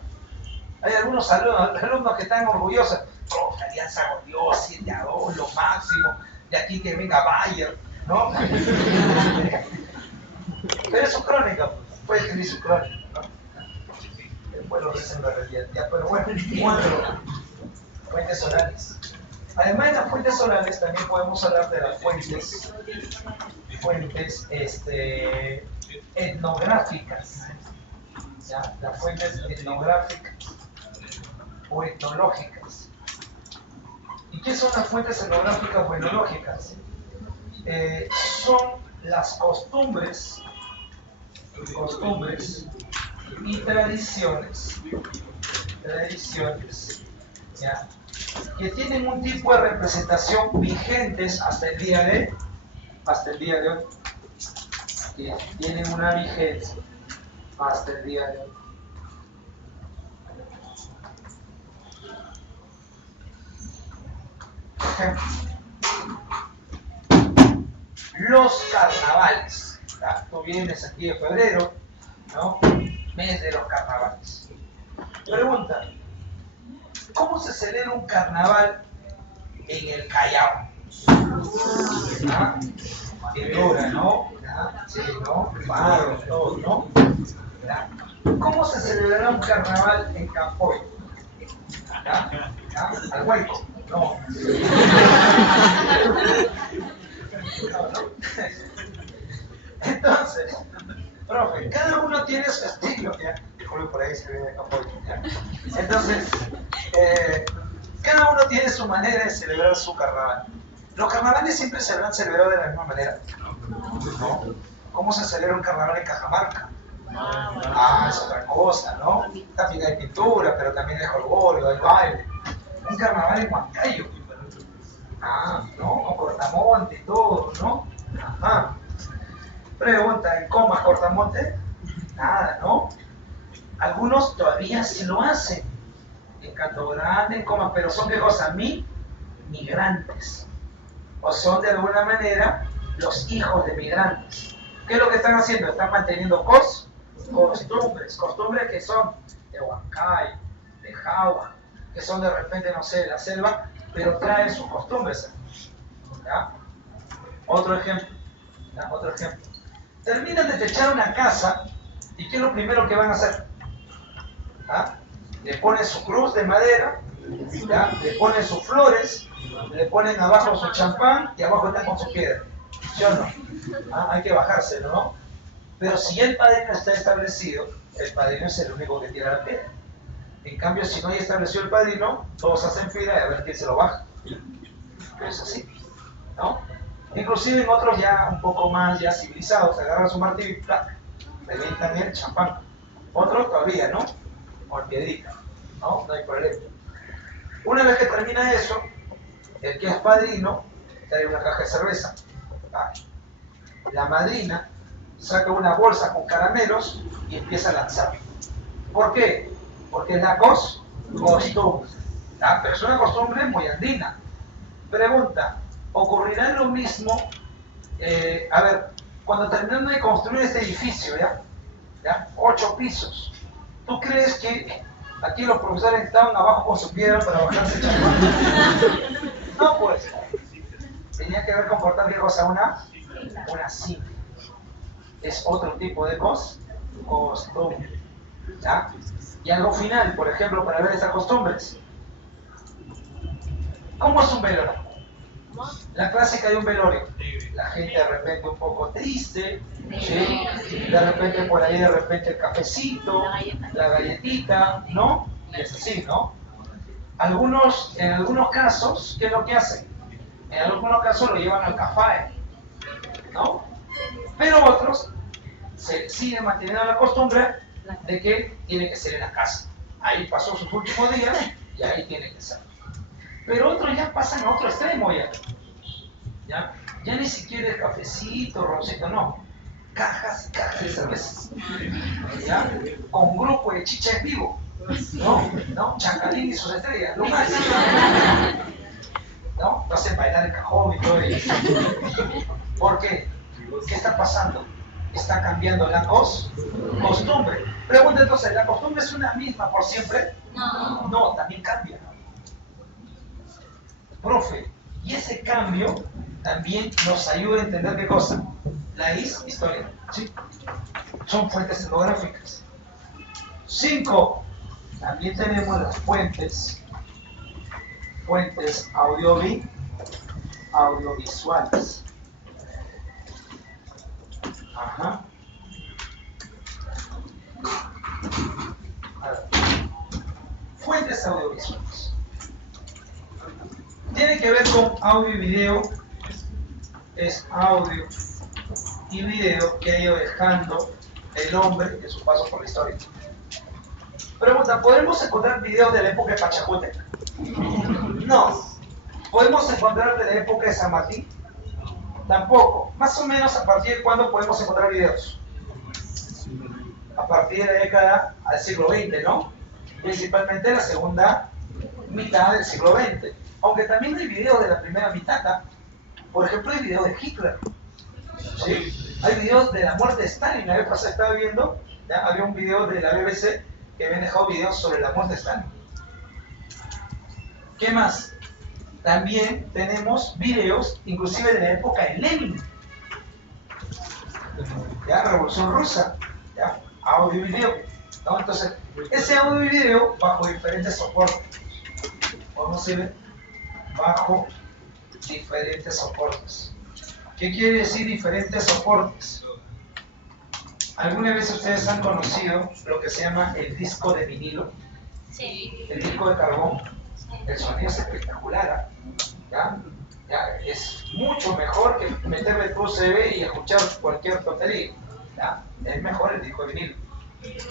Hay algunos alumnos que están orgullosos. Profe, Alianza goleó 7-2, lo máximo. De aquí que venga Bayern, ¿no? Pero es su crónica, puede escribir su crónica, ¿no? Después lo dicen la realidad. Ya, pero bueno, cuatro fuentes orales. Además de las fuentes orales, también podemos hablar de las fuentes etnográficas. ¿Ya? Las fuentes etnográficas o etnológicas. ¿Y qué son las fuentes etnográficas o etnológicas? Son las costumbres y tradiciones, ¿ya?, que tienen un tipo de representación vigentes hasta el día de hoy, que tienen una vigencia hasta el día de hoy. Ejemplo, los carnavales. Tú vienes aquí en febrero, ¿no? Mes de los carnavales. Pregunta, ¿cómo se celebra un carnaval en el Callao? ¿Ah? Pintura, ¿no? ¿Ah? Sí, ¿no? Paro, todo, ¿no? ¿Ah? ¿Cómo se celebrará un carnaval en Campoy? ¿Ah? ¿Ah? ¿Al hueco? No. No. Entonces, profe, cada uno tiene su estilo, ¿ya? Disculpe, por ahí se viene de Campoy, ¿ya? Entonces, cada uno tiene su manera de celebrar su carnaval. ¿Los carnavales siempre se habrán celebrado de la misma manera? ¿No? ¿Cómo se celebra un carnaval en Cajamarca? Es otra cosa, ¿no? También hay pintura, pero también hay jolgorio, hay baile. Un carnaval en Huancayo. ¿No? Con cortamonte y todo, ¿no? Ajá. Pregunta, ¿en Comas, cortamonte? Nada, ¿no? Algunos todavía sí lo hacen. En Canto Grande, en Comas, pero son, ¿qué cosa? Migrantes. O son de alguna manera los hijos de migrantes. ¿Qué es lo que están haciendo? Están manteniendo costumbres que son de Huancayo, de Jauja, que son de repente, no sé, de la selva, pero traen sus costumbres. ¿Ya? Otro ejemplo. ¿Ya? Otro ejemplo. Terminan de techar una casa y ¿qué es lo primero que van a hacer? ¿Ah? Le ponen su cruz de madera, ¿ya? Le ponen sus flores, le ponen abajo su champán y abajo están con su piedra. ¿Sí o no? Hay que bajárselo, ¿no? Pero si el padrino está establecido, el padrino es el único que tira la piedra. En cambio, si no hay establecido el padrino, todos hacen fila y a ver quién se lo baja. Pero es así, ¿no? Inclusive en otros ya un poco más ya civilizados, agarran su martillo y ¡plac! Revientan el champán. Otros todavía, ¿no? Con piedrita, ¿no? No hay problema. Una vez que termina eso, el que es padrino trae una caja de cerveza. La madrina saca una bolsa con caramelos y empieza a lanzar. ¿Por qué? Porque es la costumbre. Pero es una costumbre muy andina. Pregunta, ¿ocurrirá lo mismo? Cuando terminan de construir este edificio, ¿ya? 8 pisos. ¿Tú crees que aquí los profesores estaban abajo con su piedra para bajarse el champán? No, pues. Tenía que ver con cortar, ¿qué cosa? Una cinta. Es otro tipo de costumbre. ¿Ya? Y algo final, por ejemplo, para ver estas costumbres. ¿Cómo es un velorio? La clásica de un velorio. La gente de repente un poco triste, ¿sí? De repente por ahí, el cafecito, la galletita, ¿no? Y es así, ¿no? En algunos casos, ¿qué es lo que hacen? En algunos casos lo llevan al café, ¿no? Pero otros se siguen manteniendo la costumbre de que tiene que ser en la casa. Ahí pasó sus últimos días y ahí tiene que ser. Pero otros ya pasan a otro extremo ya. Ya ni siquiera el cafecito, roncito, no. cajas y cajas de cervezas, ¿ya? Con un grupo de chicha en vivo, ¿no? Chacalín y sus estrellas, lo máximo, ¿no? Lo hacen bailar el cajón y todo eso. ¿Por qué? ¿Qué está pasando? Está cambiando la costumbre. Pregunta entonces, ¿la costumbre es una misma por siempre? No. No, también cambia. Profe, y ese cambio también nos ayuda a entender qué cosa. La historia, ¿sí? Son fuentes etnográficas. 5. También tenemos las fuentes audiovisuales. Ajá. A ver. Fuentes audiovisuales. Tiene que ver con audio y video. Es audio y video que ha ido dejando el hombre en su paso por la historia. Pregunta, ¿podemos encontrar videos de la época de Pachacútec? No. ¿Podemos encontrar de la época de San Martín? Tampoco. Más o menos a partir de cuándo podemos encontrar videos. A partir de la década del siglo XX, ¿no? Principalmente la segunda mitad del siglo XX. Aunque también hay videos de la primera mitad, ¿no? Por ejemplo, hay videos de Hitler, ¿sí? Hay videos de la muerte de Stalin. La vez pasada estaba viendo, ¿ya? Había un video de la BBC que habían dejado videos sobre la muerte de Stalin. ¿Qué más? También tenemos videos, inclusive de la época de Lenin, ¿ya? Revolución Rusa, ¿ya? Audio y video, ¿no? Entonces, ese audio y video bajo diferentes soportes. ¿Cómo se ve? Bajo diferentes soportes. ¿Qué quiere decir diferentes soportes? ¿Alguna vez ustedes han conocido lo que se llama el disco de vinilo? Sí. El disco de carbón. Sí. El sonido es espectacular, ¿ya? Es mucho mejor que meterle tu USB y escuchar cualquier tontería, ¿ya? Es mejor el disco de vinilo.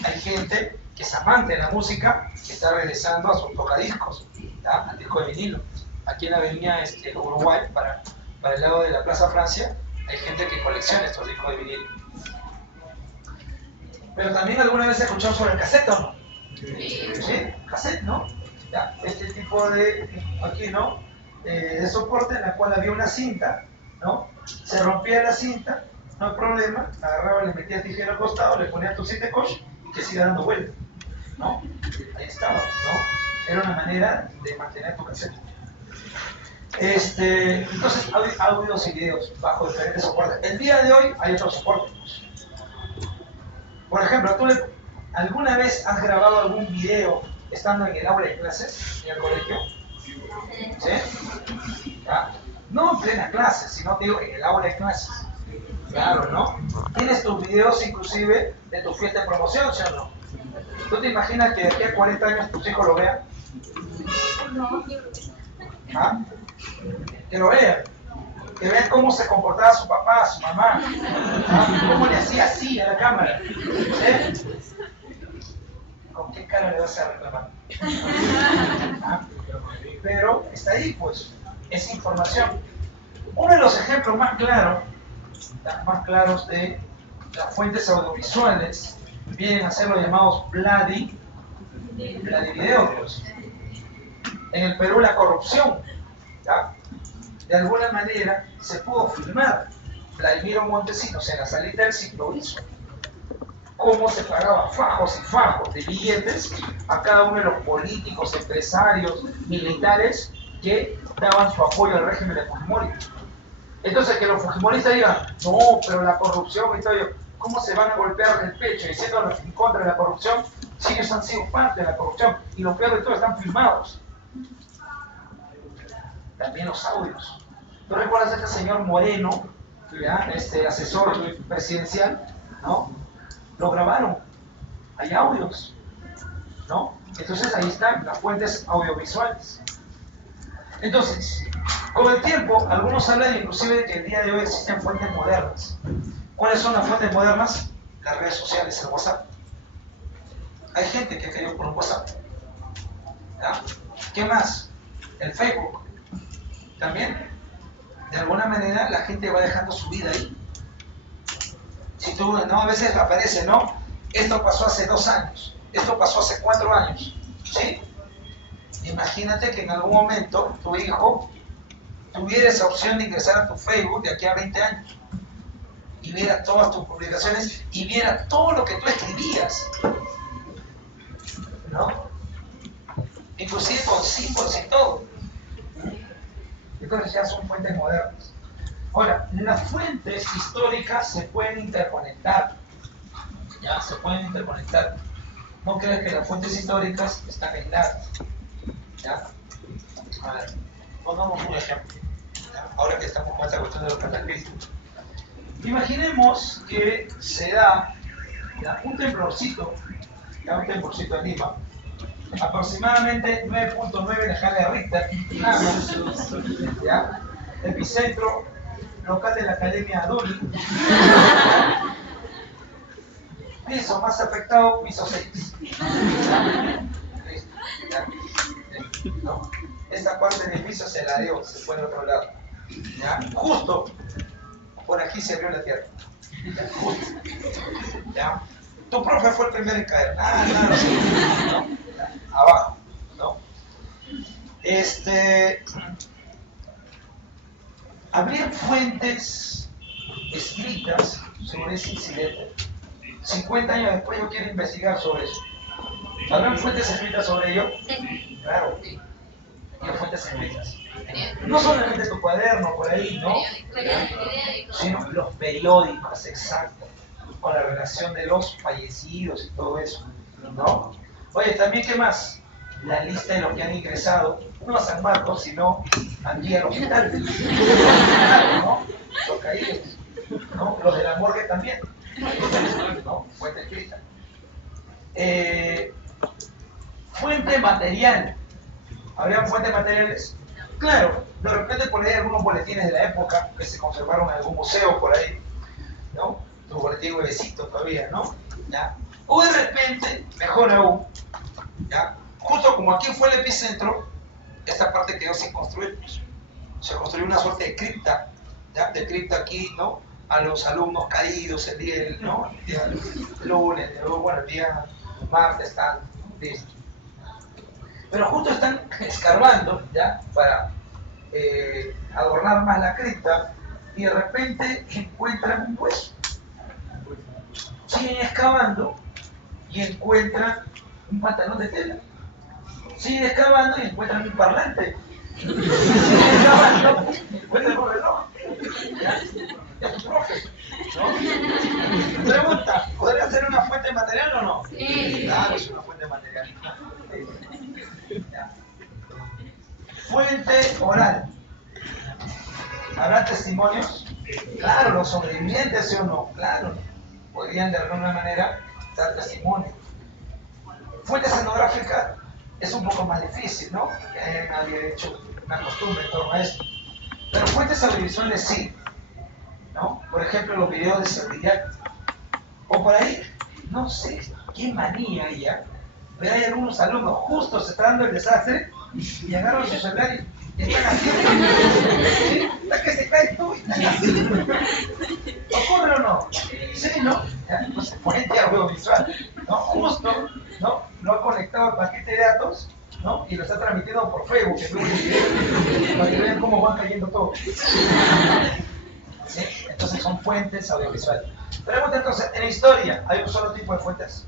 Hay gente que es amante de la música que está regresando a sus tocadiscos, ¿ya? Al disco de vinilo. Aquí en la avenida Uruguay, para el lado de la Plaza Francia, hay gente que colecciona estos discos de vinilo. Pero también alguna vez he escuchado sobre el cassette, ¿o no? ¿Sí? Cassette, ¿no? Ya, este tipo de, aquí, ¿no? De soporte en la cual había una cinta, ¿no? Se rompía la cinta, no hay problema, agarraba, le metía tijera al costado, le ponía tu cinta coach y que siga dando vuelta, ¿no? Ahí estaba, ¿no? Era una manera de mantener tu cassette. Entonces, audios y videos bajo diferentes soportes. El día de hoy hay otros soportes. Por ejemplo, ¿alguna vez has grabado algún video estando en el aula de clases, en el colegio? ¿Sí? ¿Ya? No en plena clase, sino digo en el aula de clases. Claro, ¿no? Tienes tus videos inclusive de tu fiesta de promoción, ¿sí o no? ¿Tú te imaginas que de aquí a 40 años tus hijos lo vean? No. ¿Ah? Que lo vean. Que vean cómo se comportaba su papá, su mamá, ¿ah? Cómo le hacía así a la cámara. ¿Sí? ¿Con qué cara le vas a reclamar? ¿Ah? Pero está ahí, pues, es información. Uno de los ejemplos más claros de las fuentes audiovisuales vienen a ser los llamados Bloody videos. En el Perú la corrupción, ¿ya? De alguna manera se pudo filmar. Vladimiro Montesinos en la salita del siglo hizo cómo se pagaba fajos y fajos de billetes a cada uno de los políticos, empresarios, militares que daban su apoyo al régimen de Fujimori. Entonces que los fujimoristas digan, no, pero la corrupción y todo ello, ¿cómo se van a golpear en el pecho diciéndonos en contra de la corrupción si ellos han sido parte de la corrupción? Y lo peor de todo, están filmados. También los audios. ¿Tú recuerdas a este señor Moreno, ¿ya? Este asesor presidencial, ¿no? Lo grabaron. Hay audios, ¿no? Entonces ahí están las fuentes audiovisuales. Entonces, con el tiempo, algunos hablan inclusive de que el día de hoy existen fuentes modernas. ¿Cuáles son las fuentes modernas? Las redes sociales, el WhatsApp. Hay gente que ha caído por un WhatsApp, ¿ya? ¿Qué más? El Facebook. También, de alguna manera, la gente va dejando su vida ahí. Si tú, ¿no? A veces aparece, ¿no? Esto pasó hace 2 años, esto pasó hace 4 años, ¿sí? Imagínate que en algún momento tu hijo tuviera esa opción de ingresar a tu Facebook de aquí a 20 años y viera todas tus publicaciones y viera todo lo que tú escribías, ¿no? Inclusive con símbolos y todo. Entonces ya son fuentes modernas. Ahora, las fuentes históricas se pueden interconectar. Ya, se pueden interconectar. No creas que las fuentes históricas están aisladas. ¿Ya? A ver, pongamos un ejemplo. ¿Ya? Ahora que estamos con esta cuestión de los cataclismos. Imaginemos que se da, ¿ya?, un temblorcito, ¿ya?, un temblorcito en Lima, aproximadamente 9.9 de escala de Richter, ¿ya? Epicentro local de la Academia Aduli. Piso más afectado, piso 6. ¿Ya? ¿No? Esta parte del piso se la dio, se fue al otro lado. ¿Ya? Justo por aquí se abrió la tierra. ¿Ya? Justo. ¿Ya? Tu profe fue el primero en caer. Claro, sí. ¿No? Abajo, ¿no? Habría fuentes escritas sobre ese incidente. 50 años después yo quiero investigar sobre eso. ¿Habrán fuentes escritas sobre ello? Sí. Claro. Y las fuentes escritas. No solamente tu cuaderno por ahí, ¿no? Periódicos. Sino los periódicos, exacto. Con la relación de los fallecidos y todo eso, ¿no? Oye, también, ¿qué más? La lista de los que han ingresado, no a San Marcos, sino aquí al hospital, ¿no? Los caídos, ¿no? Los de la morgue también, ¿no? Fuente escrita. Fuente material. ¿Habrían fuentes materiales? Claro, de repente por ahí algunos boletines de la época que se conservaron en algún museo por ahí, ¿no? Tu boletín huevecito todavía, ¿no? ¿Ya? O de repente, mejor aún, ¿ya?, justo como aquí fue el epicentro, esta parte quedó sin construir. Se construyó una suerte de cripta, ¿ya?, de cripta aquí, ¿no?, a los alumnos caídos el día, ¿no?, el día lunes, bueno, el día martes, están listos. Pero justo están escarbando, ¿ya?, para adornar más la cripta, y de repente encuentran un hueso. Siguen excavando y encuentran un pantalón de tela. Siguen excavando y encuentran un parlante. Siguen excavando y encuentran un reloj. ¿Ya? Es tu profe, ¿no? Pregunta, ¿podría ser una fuente material o no? Sí. Claro, es una fuente material. ¿Ya? Fuente oral. ¿Habrá testimonios? Claro, los sobrevivientes, ¿sí o no? Claro, podrían de alguna manera dar testimonio. Fuente escenográfica es un poco más difícil, ¿no? Que nadie hecho una costumbre en torno a esto. Pero fuentes audiovisuales sí, ¿no? Por ejemplo, los videos de seguridad. O por ahí, no sé qué manía hay ya, pero hay algunos alumnos justo se está dando el desastre y agarran su celular y están haciendo, ¿sí? La que se cae tú y están haciendo. ¿Ocurre o no? Sí, ¿no? Entonces, fuente audiovisual, ¿no? Justo, ¿no?, lo ha conectado al paquete de datos, ¿no?, y lo está transmitiendo por Facebook, para que vean cómo van cayendo todos. ¿Sí? Entonces son fuentes audiovisuales. Pregunta entonces, ¿en la historia hay un solo tipo de fuentes?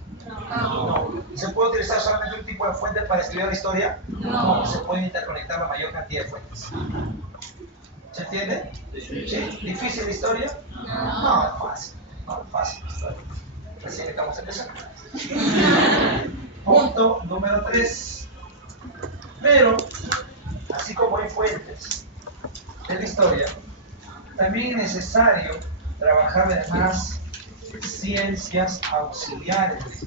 No. ¿Se puede utilizar solamente un tipo de fuente para estudiar la historia? No. Se puede interconectar la mayor cantidad de fuentes. ¿Se entiende? ¿Sí? ¿Difícil la historia? No, es fácil. No, es fácil la historia. Recién estamos empezando. Punto número 3. Pero, así como hay fuentes de la historia, también es necesario trabajar además ciencias auxiliares.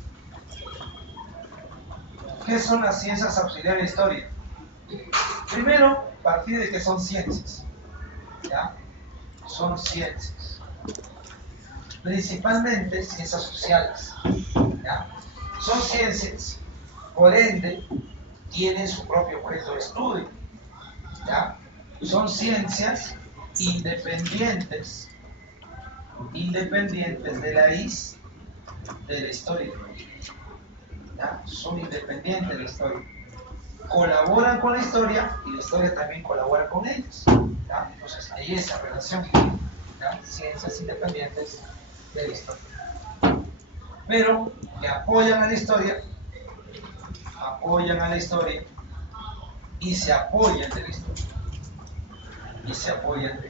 ¿Qué son las ciencias auxiliares de historia? Primero, partir de que son ciencias. ¿Ya? Son ciencias. Principalmente ciencias sociales. ¿Ya? Son ciencias, por ende, tienen su propio objeto de estudio. ¿Ya? Son ciencias independientes independientes de la historia. ¿Ya? Son independientes de la historia. Colaboran con la historia y la historia también colabora con ellos. ¿Ya? Entonces hay esa relación. ¿Ya? Ciencias independientes de la historia. Pero que apoyan a la historia y se apoyan de la historia. Y se apoyan de la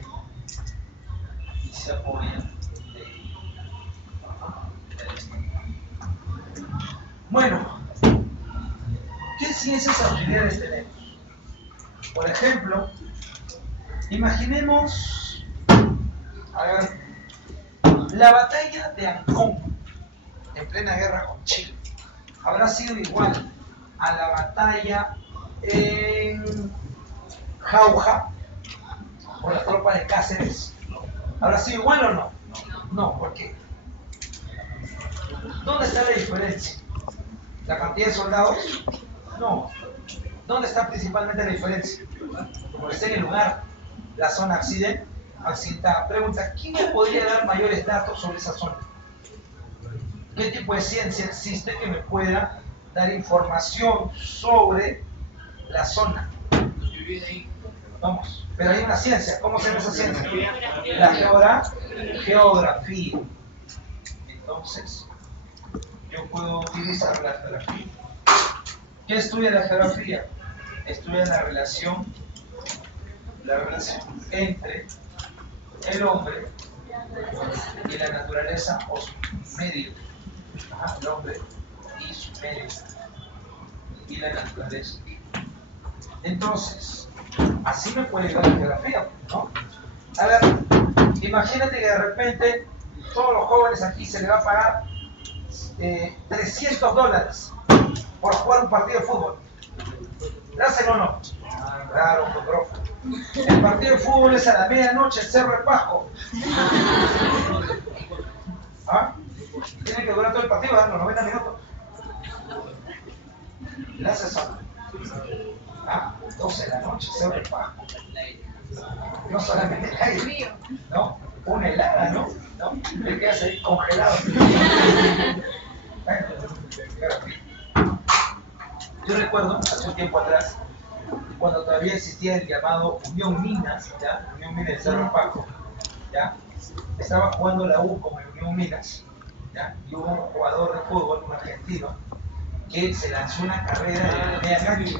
historia. Bueno, ¿qué ciencias auxiliares tenemos? Por ejemplo, imaginemos, a ver, la batalla de Ancón en plena guerra con Chile. Habrá sido igual a la batalla en Jauja con las tropas de Cáceres. ¿Habrá sido igual o no? No, ¿por qué? ¿Dónde está la diferencia? ¿La cantidad de soldados? No. ¿Dónde está principalmente la diferencia? Porque está en el lugar, la zona accidentada. Pregunta, ¿quién me podría dar mayores datos sobre esa zona? ¿Qué tipo de ciencia existe que me pueda dar información sobre la zona? Vamos, pero hay una ciencia. ¿Cómo se llama esa ciencia? La geografía. Entonces, yo puedo utilizar la geografía. ¿Qué estudia la geografía? Estudia la relación entre el hombre y la naturaleza o su medio. El hombre y su medio y la naturaleza. Entonces, así me puede ayudar la geografía, ¿no? A ver, imagínate que de repente todos los jóvenes aquí se les va a pagar $300 por jugar un partido de fútbol. ¿Lo hacen o no? Claro, profe. El partido de fútbol es a la medianoche en Cerro de Pasco. ¿Ah? Tiene que durar todo el partido, los 90 minutos. ¿Le haces o no? 12 de la noche, Cerro de Pasco. No solamente el aire, ¿no? Una helada, ¿no? Te quedas ahí congelado. Yo recuerdo, hace un tiempo atrás, cuando todavía existía el llamado Unión Minas, ¿ya? Unión Minas de Cerro de Pasco, ¿ya? Estaba jugando la U con el Unión Minas, ¿ya? Y hubo un jugador de fútbol, un argentino, que se lanzó una carrera de media cancha,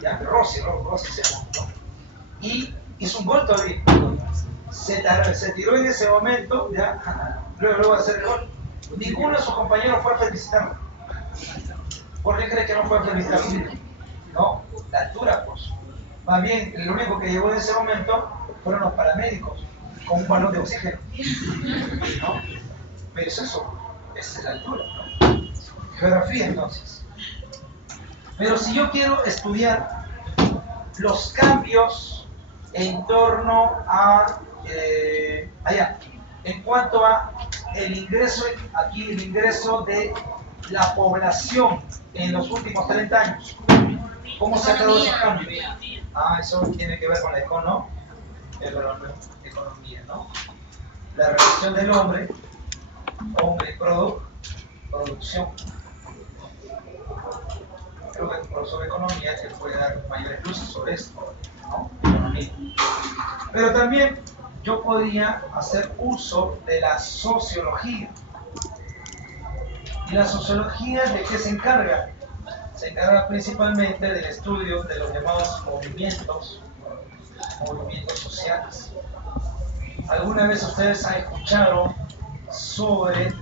¿ya? Rossi se llamó, ¿no? Y hizo un gol todavía. Se tiró en ese momento, ¿ya? Luego de hacer el gol. Ninguno de sus compañeros fue a felicitarlo. ¿Por qué cree que no fue a felicitarlo? No, la altura, pues. Más bien, lo único que llegó en ese momento fueron los paramédicos con un balón de oxígeno, ¿no? Pero es eso, esa es la altura, ¿no? Geografía, entonces. Pero si yo quiero estudiar los cambios en torno a en cuanto a el ingreso de la población en los últimos 30 años, ¿cómo se ha dado esos cambios? Eso tiene que ver con la economía, ¿no? La relación del hombre y producción. Creo que el profesor de economía te puede dar mayores luces sobre esto, ¿no? Economía. Pero también yo podría hacer uso de la sociología. ¿Y la sociología de qué se encarga? Se encarga principalmente del estudio de los llamados movimientos sociales. ¿Alguna vez ustedes han escuchado sobre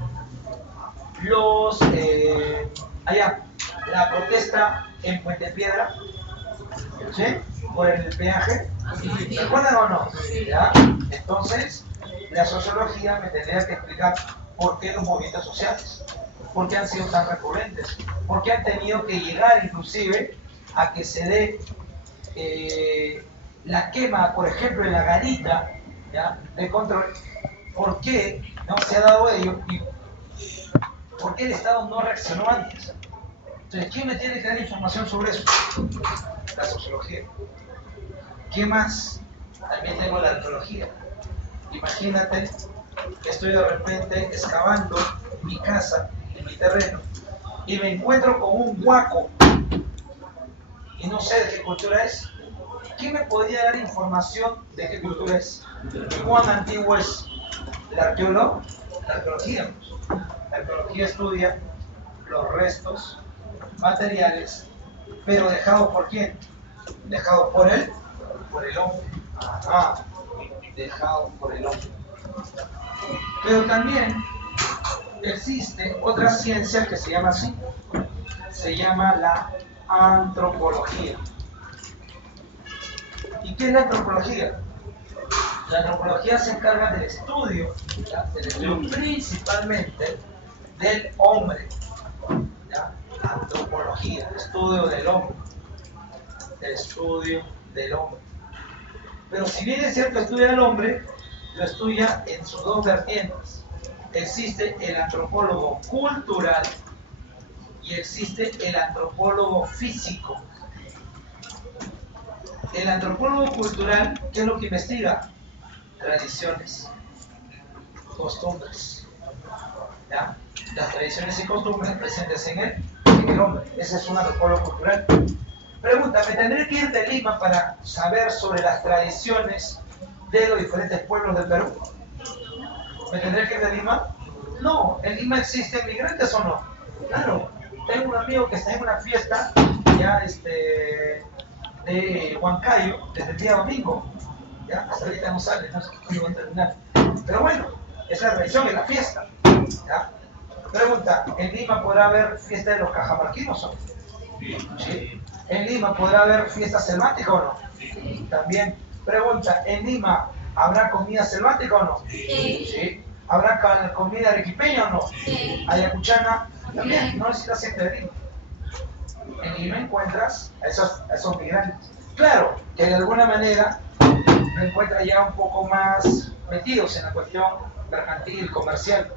la protesta en Puente Piedra? ¿Sí? ¿Por el peaje? ¿Se acuerdan o no? ¿Ya? Entonces, la sociología me tendría que explicar por qué los movimientos sociales, por qué han sido tan recurrentes, por qué han tenido que llegar inclusive a que se dé la quema, por ejemplo, de la garita, ¿ya? De control. ¿Por qué no se ha dado ello y por qué el Estado no reaccionó antes? Entonces, ¿quién me tiene que dar información sobre eso? La sociología. ¿Qué más? También tengo la antropología. Imagínate estoy de repente excavando mi casa, en mi terreno, y me encuentro con un huaco y no sé de qué cultura es. ¿Quién me podría dar información de qué cultura es? ¿Cuán antiguo es? La arqueología. La arqueología estudia los restos materiales, pero dejados por quién? Dejados por él, por el hombre. Ah, dejados por el hombre. Pero también existe otra ciencia que se llama así, se llama la antropología. ¿Y qué es la antropología? La antropología se encarga del estudio principalmente del hombre. ¿Ya? Antropología, estudio del hombre. Estudio del hombre. Pero si bien es cierto estudia al hombre, lo estudia en sus dos vertientes. Existe el antropólogo cultural y existe el antropólogo físico. El antropólogo cultural, ¿qué es lo que investiga? Tradiciones, costumbres. ¿Ya? Las tradiciones y costumbres presentes en el hombre. Ese es un antropólogo cultural. Pregunta, ¿me tendré que ir de Lima para saber sobre las tradiciones de los diferentes pueblos del Perú? ¿Me tendré que ir de Lima? No, ¿en Lima existen migrantes o no? Claro, tengo un amigo que está en una fiesta ya de Huancayo desde el día domingo. Ya, hasta ahorita no sale, no sé cuándo va a terminar. Pero bueno, esa es la tradición, es la fiesta. ¿Ya? Pregunta, ¿en Lima podrá haber fiesta de los cajamarquinos o no? ¿Sí? ¿En Lima podrá haber fiesta selvática o no? Sí. También. Pregunta, ¿en Lima habrá comida selvática o no? Sí. ¿Sí? ¿Habrá comida arequipeña o no? Sí. ¿Ayacuchana? También, no necesitas siempre de Lima. En Lima encuentras a esos migrantes. Claro, que de alguna manera lo encuentras ya un poco más metidos en la cuestión mercantil, comercial.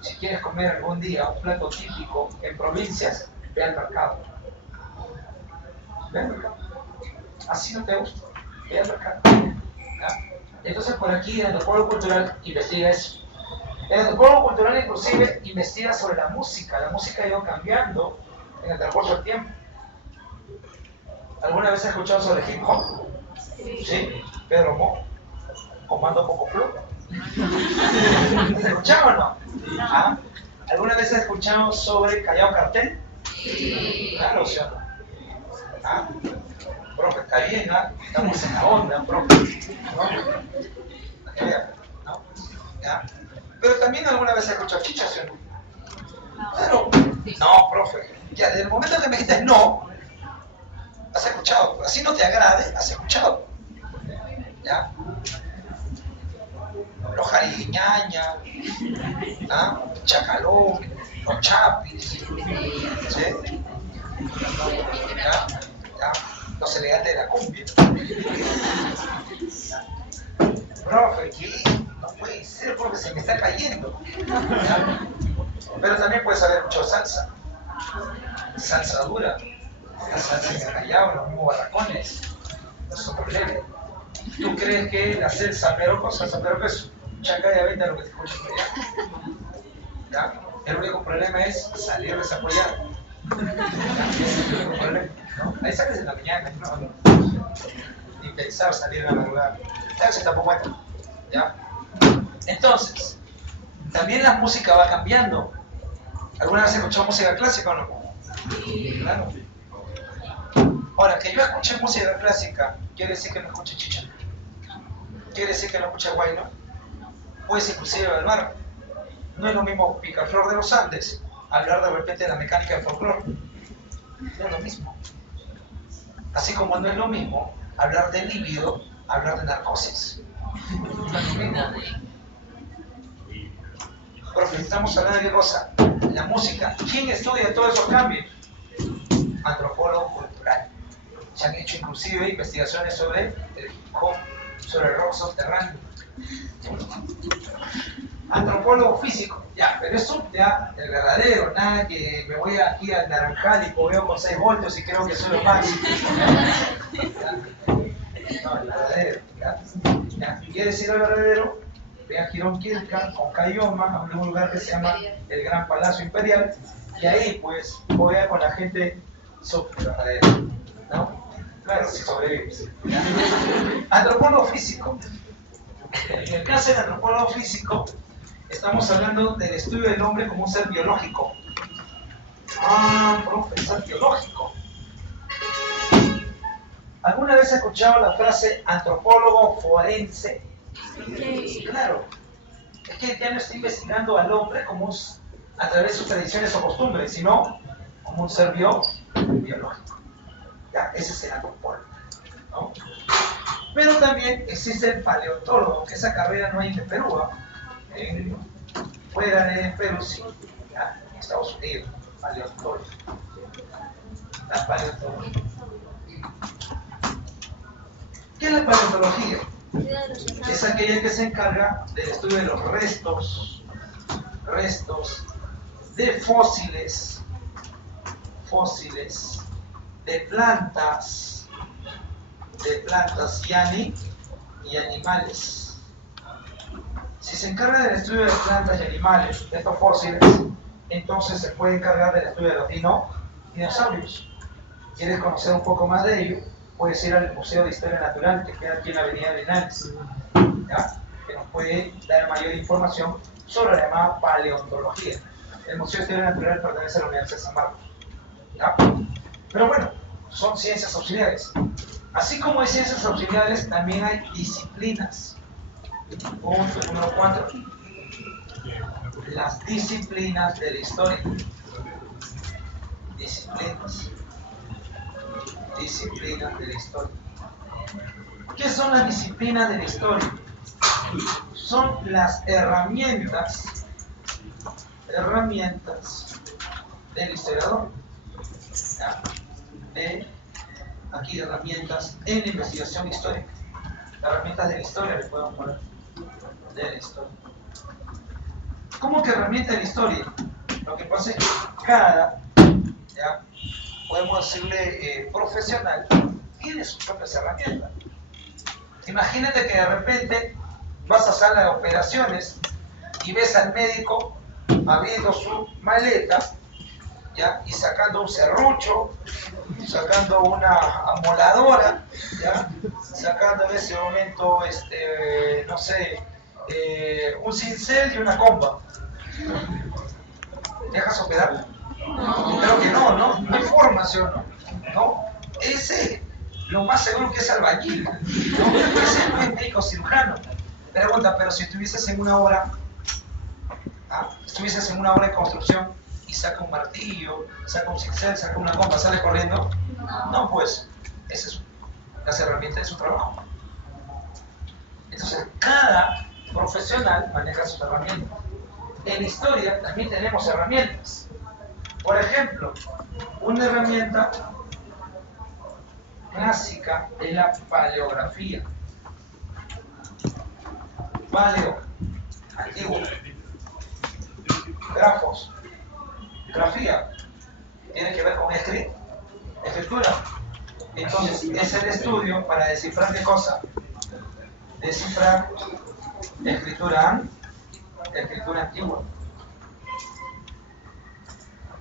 Si quieres comer algún día un plato típico en provincias, ve al mercado. Ve al mercado. Así no te gusta, ve al mercado. ¿Ya? Entonces por aquí el antropólogo cultural investiga eso. El antropólogo cultural inclusive investiga sobre la música. La música ha ido cambiando en el transcurso del tiempo. ¿Alguna vez has escuchado sobre hip hop? ¿Sí? Pedro Mo, Comando Poco Club. ¿Has escuchado o no? ¿Ah? ¿Alguna vez has escuchado sobre Callao Cartel? Claro, ¿sí o no? ¿Ah? Profe, está bien, ¿ah? Estamos en la onda, profe. ¿No? ¿No? ¿Ya? Pero también alguna vez has escuchado chicha, ¿sí o no? Claro. No, profe. Ya, desde el momento que me dijiste no, has escuchado. Así no te agrade, has escuchado. ¿Ya? Los jariñaña, ¿ah? Chacalón, los chapis, ¿sí? ¿Ya? ¿Ya? Los elegantes de la cumbia. Profe, ¿qué? No puede ser, profe, se me está cayendo. ¿Ya? Pero también puedes haber mucho salsa. Salsa dura. La salsa de Callao, los mismos barracones. No es un problema. ¿Tú crees que la salsa peroco es chaca de venta lo que te escuchas por allá? ¿Ya? El único problema es salir desapoyado. Ese es el único problema, ¿no? Ahí sales en la mañana, ¿no? Ni pensar salir a la madrugada. Claro, se tampoco cuenta. ¿Ya? Entonces, también la música va cambiando. ¿Alguna vez has escuchado música clásica o no? Sí. Claro. Ahora, que yo escuche música clásica, ¿quiere decir que no escuche chicha? ¿Quiere decir que no escuche guayno? Puedes inclusive hablar. No es lo mismo Picaflor de los Andes hablar de repente de la mecánica del folclore. No es lo mismo. Así como no es lo mismo hablar de líbido, hablar de narcosis. No es lo mismo. Profe, estamos hablando de qué cosa? La música. ¿Quién estudia todos esos cambios? Antropólogo cultural. Se han hecho inclusive investigaciones sobre el hip hop, sobre el rock subterráneo. Antropólogo físico, ya, pero eso ya, el verdadero, nada que me voy aquí al Naranjal y veo con 6 voltios y creo que soy lo máximo. No, el verdadero, ya. ¿Quiere decir el verdadero? ve a Gironquilca con Cayoma, a un lugar que se llama el Gran Palacio Imperial, y ahí pues juega con la gente subterránea, ¿no? Claro, si sobrevives. Antropólogo físico. En el caso del antropólogo físico, estamos hablando del estudio del hombre como un ser biológico. Ah, profesor biológico. ¿Alguna vez has escuchado la frase antropólogo forense? Sí. Claro. Es que ya no está investigando al hombre como a través de sus tradiciones o costumbres, sino como un ser biológico. Ya, ese es el antropólogo, ¿no? Pero también existe el paleontólogo, que esa carrera no hay en Perú, ¿no? Fuera de Perú, sí, ya, en Estados Unidos, paleontólogo. La paleontología. ¿Qué es la paleontología? Es aquella que se encarga del estudio de los restos de fósiles de plantas y animales. Si se encarga del estudio de plantas y animales, de estos fósiles, entonces se puede encargar del estudio de los dinosaurios. ¿Quieres conocer un poco más de ello? Puedes ir al Museo de Historia Natural, que queda aquí en la Avenida Linares, ¿ya? Que nos puede dar mayor información sobre la llamada paleontología. El Museo de Historia Natural pertenece a la Universidad de San Marcos, ¿ya? Pero bueno, son ciencias auxiliares. Así como hay ciencias auxiliares, también hay disciplinas. Punto número 4. Las disciplinas de la historia. Disciplinas de la historia. ¿Qué son las disciplinas de la historia? Son las herramientas del historiador. ¿Ya? Aquí herramientas en la investigación histórica. Herramientas de la historia le podemos poner. De la historia. ¿Cómo que herramienta de la historia? Lo que pasa es que cada, ¿ya? Podemos decirle profesional, tiene sus propias herramientas. Imagínate que de repente vas a sala de operaciones y ves al médico abriendo su maleta, ¿ya? Y sacando un serrucho, sacando una amoladora, ¿ya? Sacando en ese momento, no sé, un cincel y una comba. ¿Dejas operar? Creo que no hay forma, ¿sí o no? ¿No? Ese, lo más seguro que es albañil, ¿no? Ese no es médico cirujano. Pregunta, pero si estuvieses en una obra, de construcción y saca un martillo, saca un cincel, saca una comba, ¿sale corriendo? No, pues, esas son las herramientas de su trabajo. Entonces, cada profesional maneja sus herramientas. En historia también tenemos herramientas. Por ejemplo, una herramienta clásica es la paleografía. Paleo, antiguo. Grafos, grafía, tiene que ver con escritura. Entonces, es el estudio para descifrar qué cosa. Descifrar escritura antigua.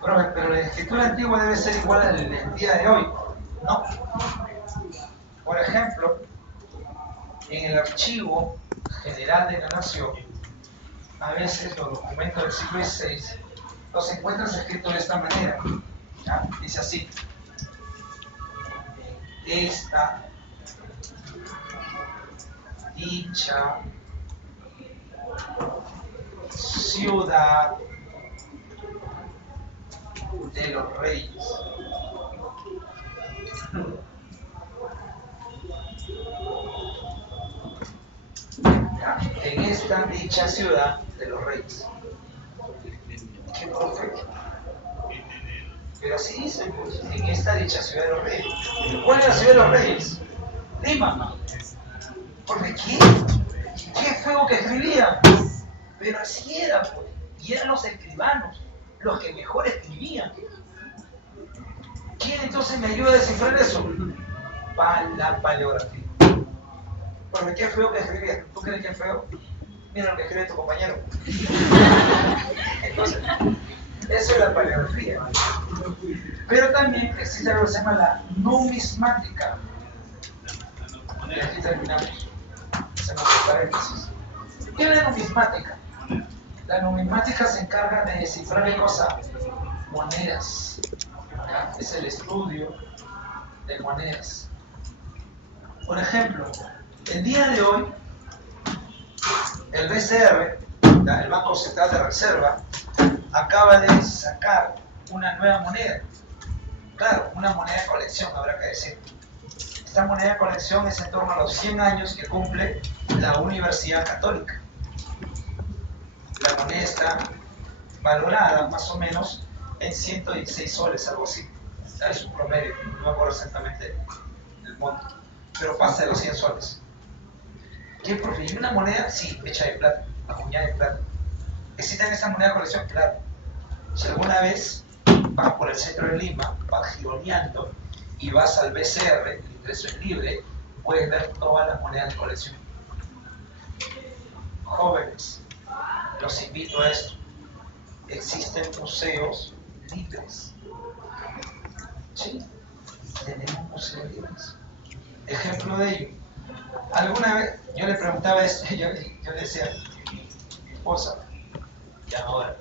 Pero la escritura antigua debe ser igual a la del día de hoy, ¿no? Por ejemplo, en el Archivo General de la Nación, a veces los documentos del siglo XVI los encuentras escritos de esta manera, ¿ya? Dice así: esta dicha ciudad de los reyes. ¿Ya? En esta dicha ciudad de los reyes. ¿Qué profe? Pero así dice, pues, en esta dicha ciudad de los reyes. ¿Cuál es la ciudad de los reyes? Lima. ¿Porque qué? Qué feo que escribían. Pero así era, pues. Y eran los escribanos los que mejor escribían. ¿Quién entonces me ayuda a descifrar eso? La paleografía. Porque qué feo que escribían. ¿Tú crees que es feo? mira lo que escribe tu compañero. Entonces, eso es la paleografía. Pero también existe algo que se llama la numismática. Y aquí terminamos. Hacemos un paréntesis. ¿Qué es la numismática? La numismática se encarga de descifrar qué cosa, monedas. ¿Ya? Es el estudio de monedas. Por ejemplo, el día de hoy, el BCR, el Banco Central de Reserva, acaba de sacar una nueva moneda. Claro, una moneda de colección, habrá que decir. Esta moneda de colección es en torno a los 100 años que cumple la Universidad Católica. La moneda está valorada más o menos en 116 soles, algo así. Es un promedio, no me acuerdo exactamente el monto, pero pasa de los 100 soles. ¿Qué, profe? ¿Y una moneda? Sí, hecha de plata, acuñada de plata. ¿Existen esta moneda de colección? Claro. Si alguna vez vas por el centro de Lima, vas gironeando y vas al BCR, el ingreso es libre, puedes ver todas las monedas de colección. Jóvenes, los invito a esto. Existen museos libres. Sí, tenemos museos libres. Ejemplo de ello. Alguna vez yo le preguntaba esto, yo le decía a mi esposa, ya ahora,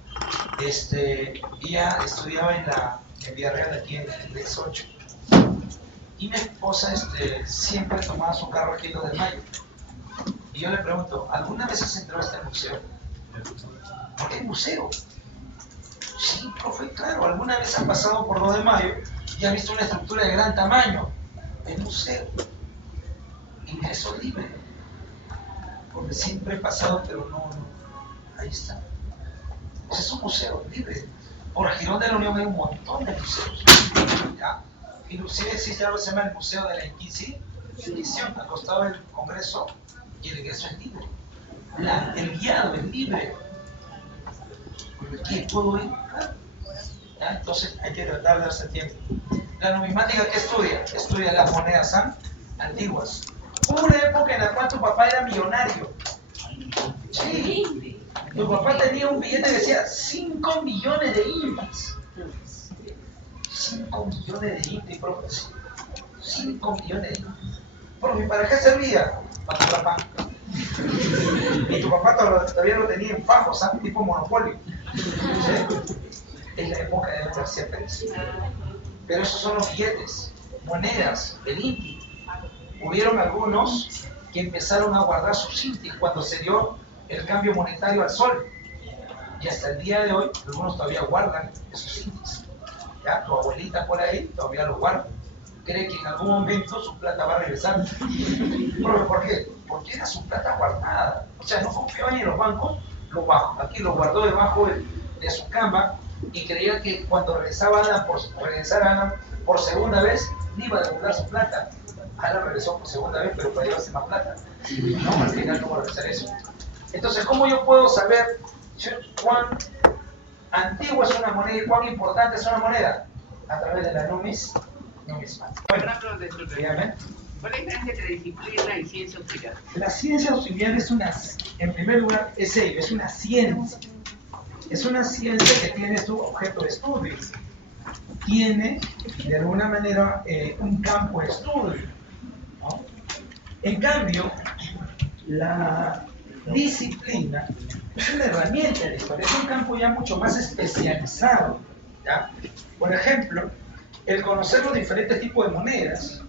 ella estudiaba en Villarreal, aquí en el Lex 8. Y mi esposa siempre tomaba su carro aquí en Los de Mayo. Y yo le pregunto, ¿alguna vez has entrado a este museo? ¿Por qué museo? Sí, profe, claro, alguna vez has pasado por Los de Mayo y has visto una estructura de gran tamaño. El museo. Ingreso libre. Porque siempre he pasado, pero no. Ahí está. Pues es un museo libre. Por Girón de la Unión hay un montón de museos. ¿Ya? Inclusive existe algo que se llama el Museo de la Inquisición, al costado del Congreso, y el ingreso es libre. El guiado es libre. ¿Qué? ¿Puedo ir? ¿Ya? Entonces hay que tratar de darse tiempo. La numismática, ¿qué estudia? Estudia las monedas antiguas. Hubo una época en la cual tu papá era millonario. Sí. Tu papá tenía un billete que decía 5 millones de intis. 5 millones de intis, profe. 5 millones de intis. Profe, ¿para qué servía? Para tu papá. Y tu papá todavía lo tenía en fajos, ¿sabes? Tipo monopolio. ¿Sí? Es la época de la tercera Pérez. Pero esos son los billetes, monedas, el inti. Hubieron algunos que empezaron a guardar sus intis cuando se dio el cambio monetario al sol. Y hasta el día de hoy, algunos todavía guardan esos intis. ¿Ya? Tu abuelita por ahí todavía lo guarda. Cree que en algún momento su plata va a regresar. ¿Por qué? Porque era su plata guardada. O sea, no confiaba ni en los bancos, aquí lo guardó debajo de su cama y creía que cuando regresara Ana por segunda vez, le iba a devolver su plata. Ana regresó por segunda vez, pero para llevarse más plata. No, al final no va a regresar eso. Entonces, ¿cómo yo puedo saber cuán antigua es una moneda y cuán importante es una moneda? A través de la numismática. Bueno, dígame. ¿Cuál es la diferencia entre disciplina y ciencia auxiliar? La ciencia auxiliar en primer lugar, es una ciencia. Es una ciencia que tiene su objeto de estudio. Tiene, de alguna manera, un campo de estudio, ¿no? En cambio, la disciplina es una herramienta de la historia, es un campo ya mucho más especializado, ¿ya? Por ejemplo, el conocer los diferentes tipos de monedas,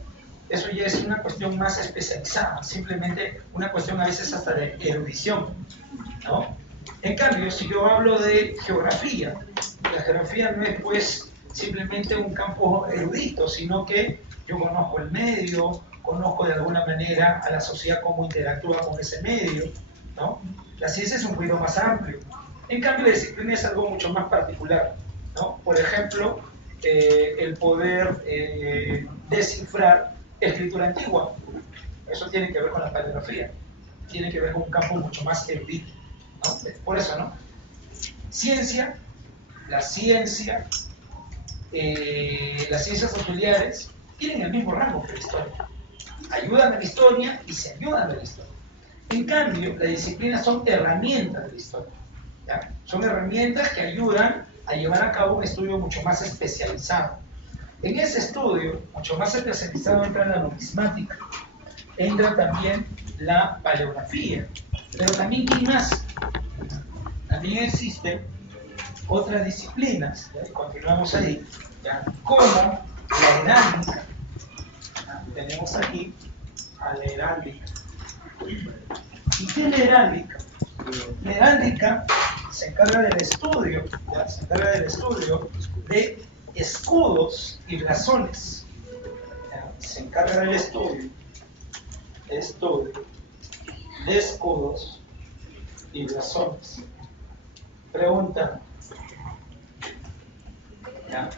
eso ya es una cuestión más especializada, simplemente una cuestión a veces hasta de erudición, ¿no? En cambio, si yo hablo de geografía, la geografía no es pues simplemente un campo erudito, sino que yo conozco el medio, conozco de alguna manera a la sociedad cómo interactúa con ese medio, ¿no? La ciencia es un ruido más amplio. En cambio, la disciplina es algo mucho más particular, ¿no? Por ejemplo, el poder descifrar escritura antigua. Eso tiene que ver con la paleografía, tiene que ver con un campo mucho más erudito, ¿no? Por eso, ¿no? Ciencia, las ciencias auxiliares tienen el mismo rango que la historia. Ayudan a la historia y se ayudan a la historia. En cambio, las disciplinas son herramientas de la historia, ¿ya? Son herramientas que ayudan a llevar a cabo un estudio mucho más especializado. En ese estudio, mucho más especializado, entra la numismática, entra también la paleografía, pero también, ¿qué más? También existen otras disciplinas, ¿ya? Y continuamos ahí, ¿ya? Como la heráldica. ¿Ya? Tenemos aquí a la heráldica. ¿Y qué es la heráldica? La heráldica se encarga del estudio, ¿ya? Se encarga del estudio de escudos y blasones. ¿Ya? Se encarga del estudio de escudos y blasones. Pregunta. ¿Ya?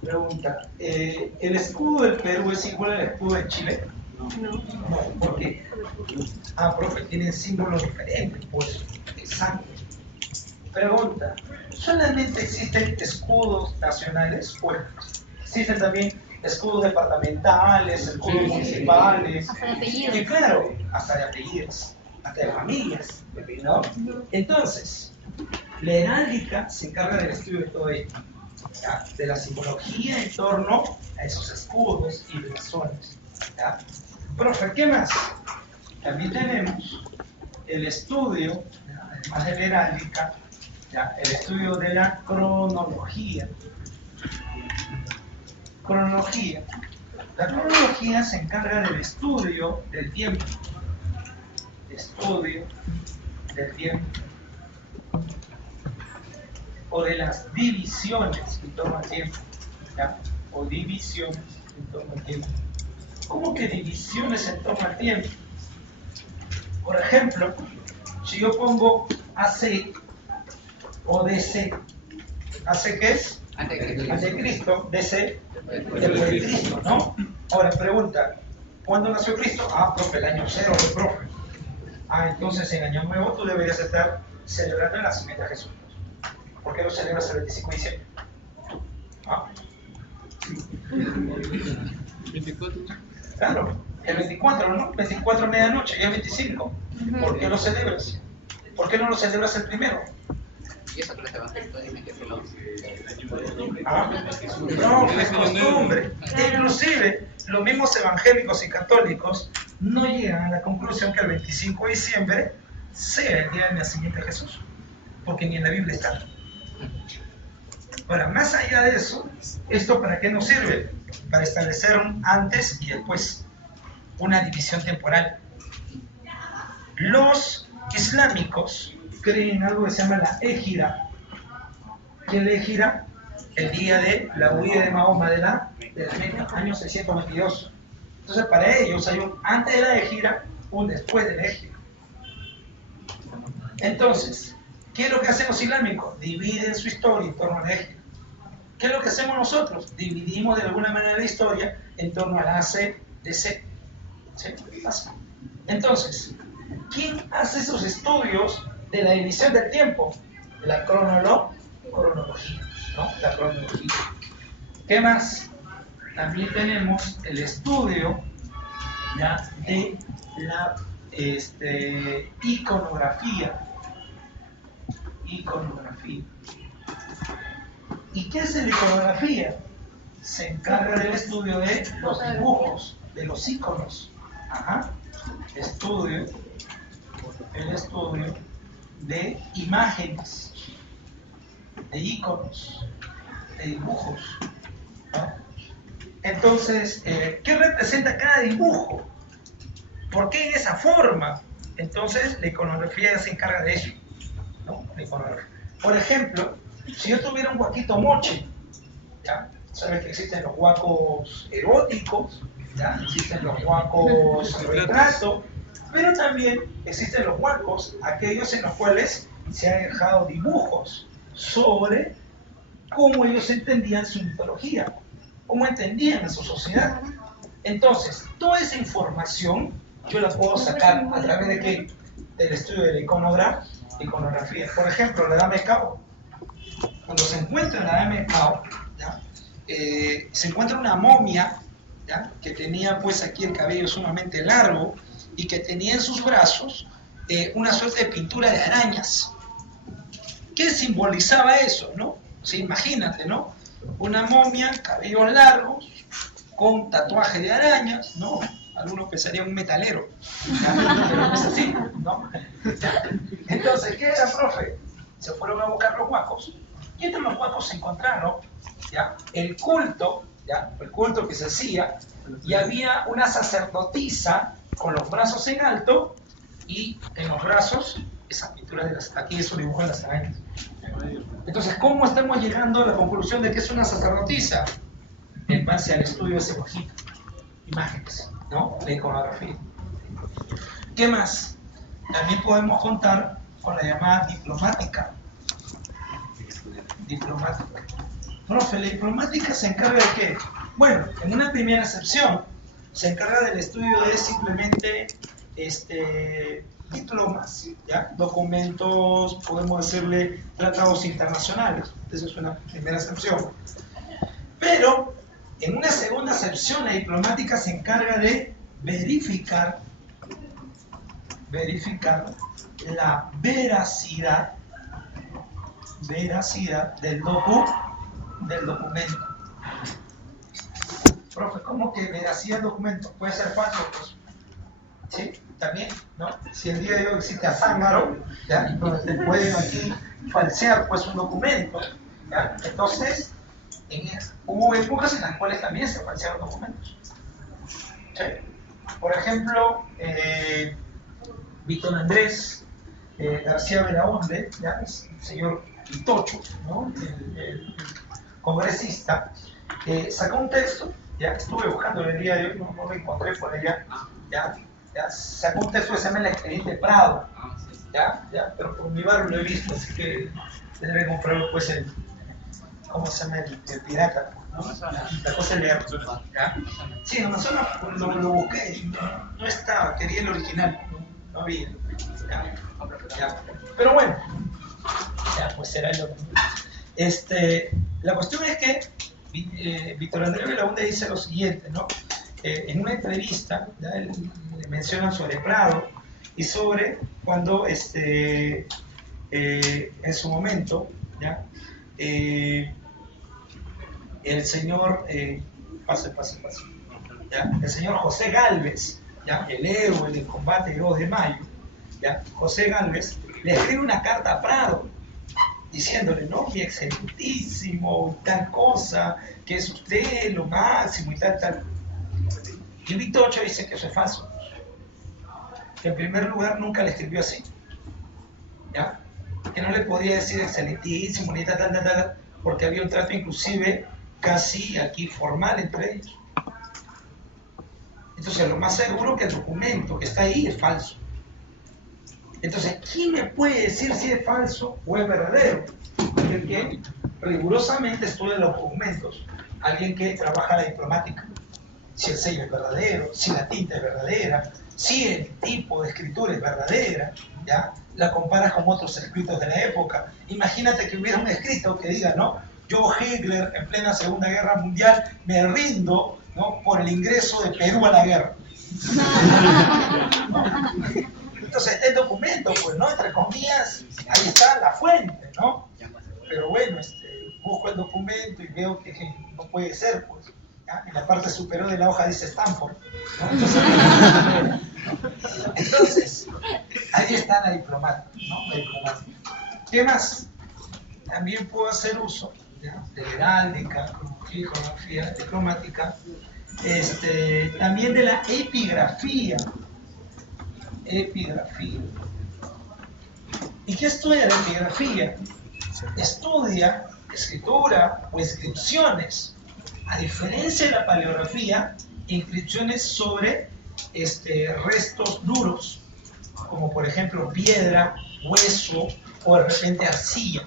Pregunta. ¿El escudo del Perú es igual al escudo de Chile? No. No, ¿por qué? Ah, profe, tienen símbolos diferentes, pues, exacto. Pregunta, ¿solamente existen escudos nacionales? Pues, existen también escudos departamentales, escudos municipales. Hasta de apellidos. Y claro, hasta de apellidos, hasta de familias, ¿no? Entonces, la heráldica se encarga del estudio de todo esto, ¿ya? De la simbología en torno a esos escudos y blasones, ¿ya? Profe, ¿qué más? También tenemos el estudio, ¿ya? Además de la heráldica, ¿ya? El estudio de la cronología. Cronología. La cronología se encarga del estudio del tiempo. Estudio del tiempo. O de las divisiones en torno al tiempo, ¿ya? O divisiones en torno al tiempo. ¿Cómo que divisiones en torno al tiempo? Por ejemplo, si yo pongo AC o DC, ¿AC qué es? Antecristo, DC, después de Cristo, ¿no? Ahora, pregunta, ¿cuándo nació Cristo? Ah, profe, el año 0, profe. Ah, entonces en Año Nuevo tú deberías estar celebrando el nacimiento de Jesús. ¿Por qué lo celebras el 25 de diciembre? ¿Ah? 24. Claro, el 24, ¿no? 24 medianoche, ya es 25. ¿Por qué lo celebras? ¿Por qué no lo celebras el primero? Y eso que los evangélicos dicen que es el 11. ¿Ah? No, es costumbre. Inclusive, los mismos evangélicos y católicos no llegan a la conclusión que el 25 de diciembre sea el día del nacimiento de Jesús, porque ni en la Biblia está. Ahora, más allá de eso, ¿esto para qué nos sirve? Para establecer un antes y después, una división temporal. Los islámicos creen en algo que se llama la Égira. ¿Qué es la Égira? El día de la huida de Mahoma de la Meca, año 622. Entonces, para ellos hay un antes de la Égira, un después de la Égira. Entonces, ¿qué es lo que hacen los islámicos? Dividen su historia en torno a la Égira. ¿Qué es lo que hacemos nosotros? Dividimos de alguna manera la historia en torno a la AC/DC. ¿Sí? Entonces, ¿quién hace esos estudios de la división del tiempo? La cronología, ¿no? La cronología. ¿Qué más? También tenemos el estudio, ¿ya? De la iconografía. Iconografía. ¿Y qué es la iconografía? Se encarga del estudio de los dibujos, de los iconos. Ajá. El estudio de imágenes, de iconos, de dibujos, ¿no? Entonces, ¿qué representa cada dibujo? ¿Por qué en esa forma? Entonces, la iconografía se encarga de eso, ¿no? La iconografía. Por ejemplo, si yo tuviera un huaquito moche, ¿ya? Sabes que existen los huacos eróticos, ¿ya? Existen los huacos retrato, pero también existen los huacos, aquellos en los cuales se han dejado dibujos sobre cómo ellos entendían su mitología, cómo entendían a su sociedad. Entonces, toda esa información yo la puedo sacar a través de ¿qué? Del estudio de la iconografía. Por ejemplo, la Dama de Cao. Cuando se encuentra la Dama de Cao, ¿ya? Se encuentra una momia, ¿ya? Que tenía pues aquí el cabello sumamente largo y que tenía en sus brazos una suerte de pintura de arañas. ¿Qué simbolizaba eso, no? Sí, imagínate, ¿no? Una momia, cabellos largos, con tatuaje de arañas, ¿no? Algunos pensarían un metalero, ¿ya? Pero no es así, ¿no? Entonces, ¿qué era, profe? Se fueron a buscar los huacos, y entre los huacos se encontraron, ¿ya? El culto que se hacía, y había una sacerdotisa con los brazos en alto, y en los brazos, esa pintura de las, aquí eso dibujo de las arañas. Entonces, ¿cómo estamos llegando a la conclusión de que es una sacerdotisa? En base al estudio de ese ojito, imágenes, ¿no? La iconografía. ¿Qué más? También podemos contar con la llamada diplomática. Diplomática. Profe, la diplomática se encarga de qué? Bueno, en una primera acepción, se encarga del estudio de simplemente diplomas, ¿ya? Documentos, podemos decirle tratados internacionales. Esa es una primera acepción. Pero en una segunda acepción, la diplomática se encarga de verificar la veracidad del documento. Profe, ¿cómo que veracidad del documento? Puede ser falso, pues. ¿Sí? También, ¿no? Si el día de hoy existe azángaro, ¿ya? Entonces se puede aquí falsear, pues, un documento, ¿ya? Entonces, hubo épocas en las cuales también se falsearon documentos. ¿Sí? Por ejemplo, Víctor Andrés García Belaúnde, ¿ya? El señor Itocho, ¿no? El congresista, sacó un texto, ya estuve buscando el día de hoy, no lo encontré por allá, ya sacó un texto que se llama El Expediente Prado, pero por mi barrio lo he visto, así que tendré que comprarlo pues ¿cómo se llama? El pirata, ¿no? La cosa es leer, ¿ya? Sí, en Amazonas lo busqué, no estaba, quería el original, no había, ¿ya? Pero bueno, pues será el otro. La cuestión es que Víctor Andrés Belaúnde dice lo siguiente, ¿no? En una entrevista, ¿ya? Él menciona sobre Prado y sobre cuando en su momento, ¿ya? El señor ¿ya? El señor José Gálvez, ¿ya? El héroe del combate del 2 de mayo, ¿ya? José Gálvez le escribe una carta a Prado diciéndole, no, mi excelentísimo, y tal cosa, que es usted lo máximo y tal. Y Vitocho dice que eso es falso, que en primer lugar nunca le escribió así, ¿ya? Que no le podía decir excelentísimo ni tal, porque había un trato inclusive casi aquí formal entre ellos. Entonces lo más seguro que el documento que está ahí es falso. Entonces, ¿quién me puede decir si es falso o es verdadero? El que rigurosamente estudia los documentos, alguien que trabaja la diplomática, si el sello es verdadero, si la tinta es verdadera, si el tipo de escritura es verdadera, ¿ya? La comparas con otros escritos de la época. Imagínate que hubiera un escrito que diga, ¿no? Yo, Hitler, en plena Segunda Guerra Mundial, me rindo, ¿no? Por el ingreso de Perú a la guerra. Entonces, el documento, pues, ¿no? Entre comillas, ahí está la fuente, ¿no? Pero bueno, busco el documento y veo que no puede ser, pues. ¿Ya? En la parte superior de la hoja dice Stanford, ¿no? Entonces, ahí está la diplomática, ¿no? La diplomática. ¿Qué más? También puedo hacer uso, ¿ya? De la heráldica, iconografía diplomática, también de la epigrafía. ¿Y qué estudia la epigrafía? Estudia escritura o inscripciones. A diferencia de la paleografía, inscripciones sobre restos duros, como por ejemplo piedra, hueso o de repente arcilla,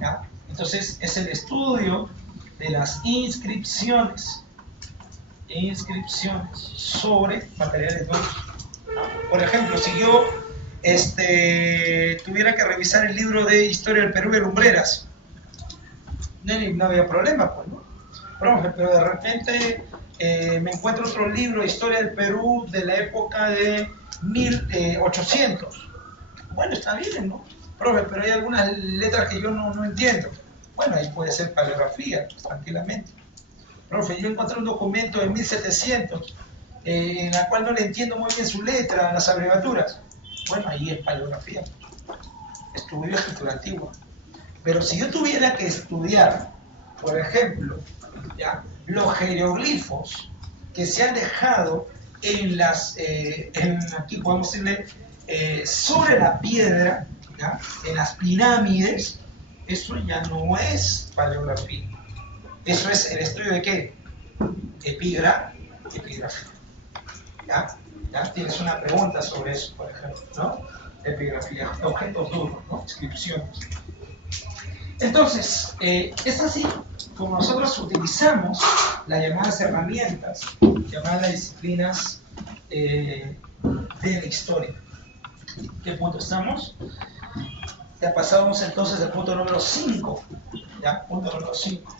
¿ya? Entonces es el estudio de las inscripciones sobre materiales duros. Por ejemplo, si yo tuviera que revisar el libro de Historia del Perú de Lumbreras, no había problema, pues, ¿no? Profe, pero de repente me encuentro otro libro de Historia del Perú de la época de 1800. Bueno, está bien, ¿no? Profe, pero hay algunas letras que yo no entiendo. Bueno, ahí puede ser paleografía, pues, tranquilamente. Profe, yo encontré un documento de 1700 en la cual no le entiendo muy bien su letra, las abreviaturas. Bueno, ahí es paleografía. Estudio escritura. Pero si yo tuviera que estudiar, por ejemplo, ¿ya?, los jeroglifos que se han dejado aquí podemos decirle, sobre la piedra, ¿ya?, en las pirámides, eso ya no es paleografía. Eso es el estudio de ¿qué? Epigrafía. ¿Ya? Tienes una pregunta sobre eso, por ejemplo, ¿no? Epigrafía, objetos duros, ¿no? Inscripciones. Entonces, es así como nosotros utilizamos las llamadas herramientas, llamadas las disciplinas de la historia. ¿Qué punto estamos? Ya pasamos entonces al punto número 5. ¿Ya? Punto número 5.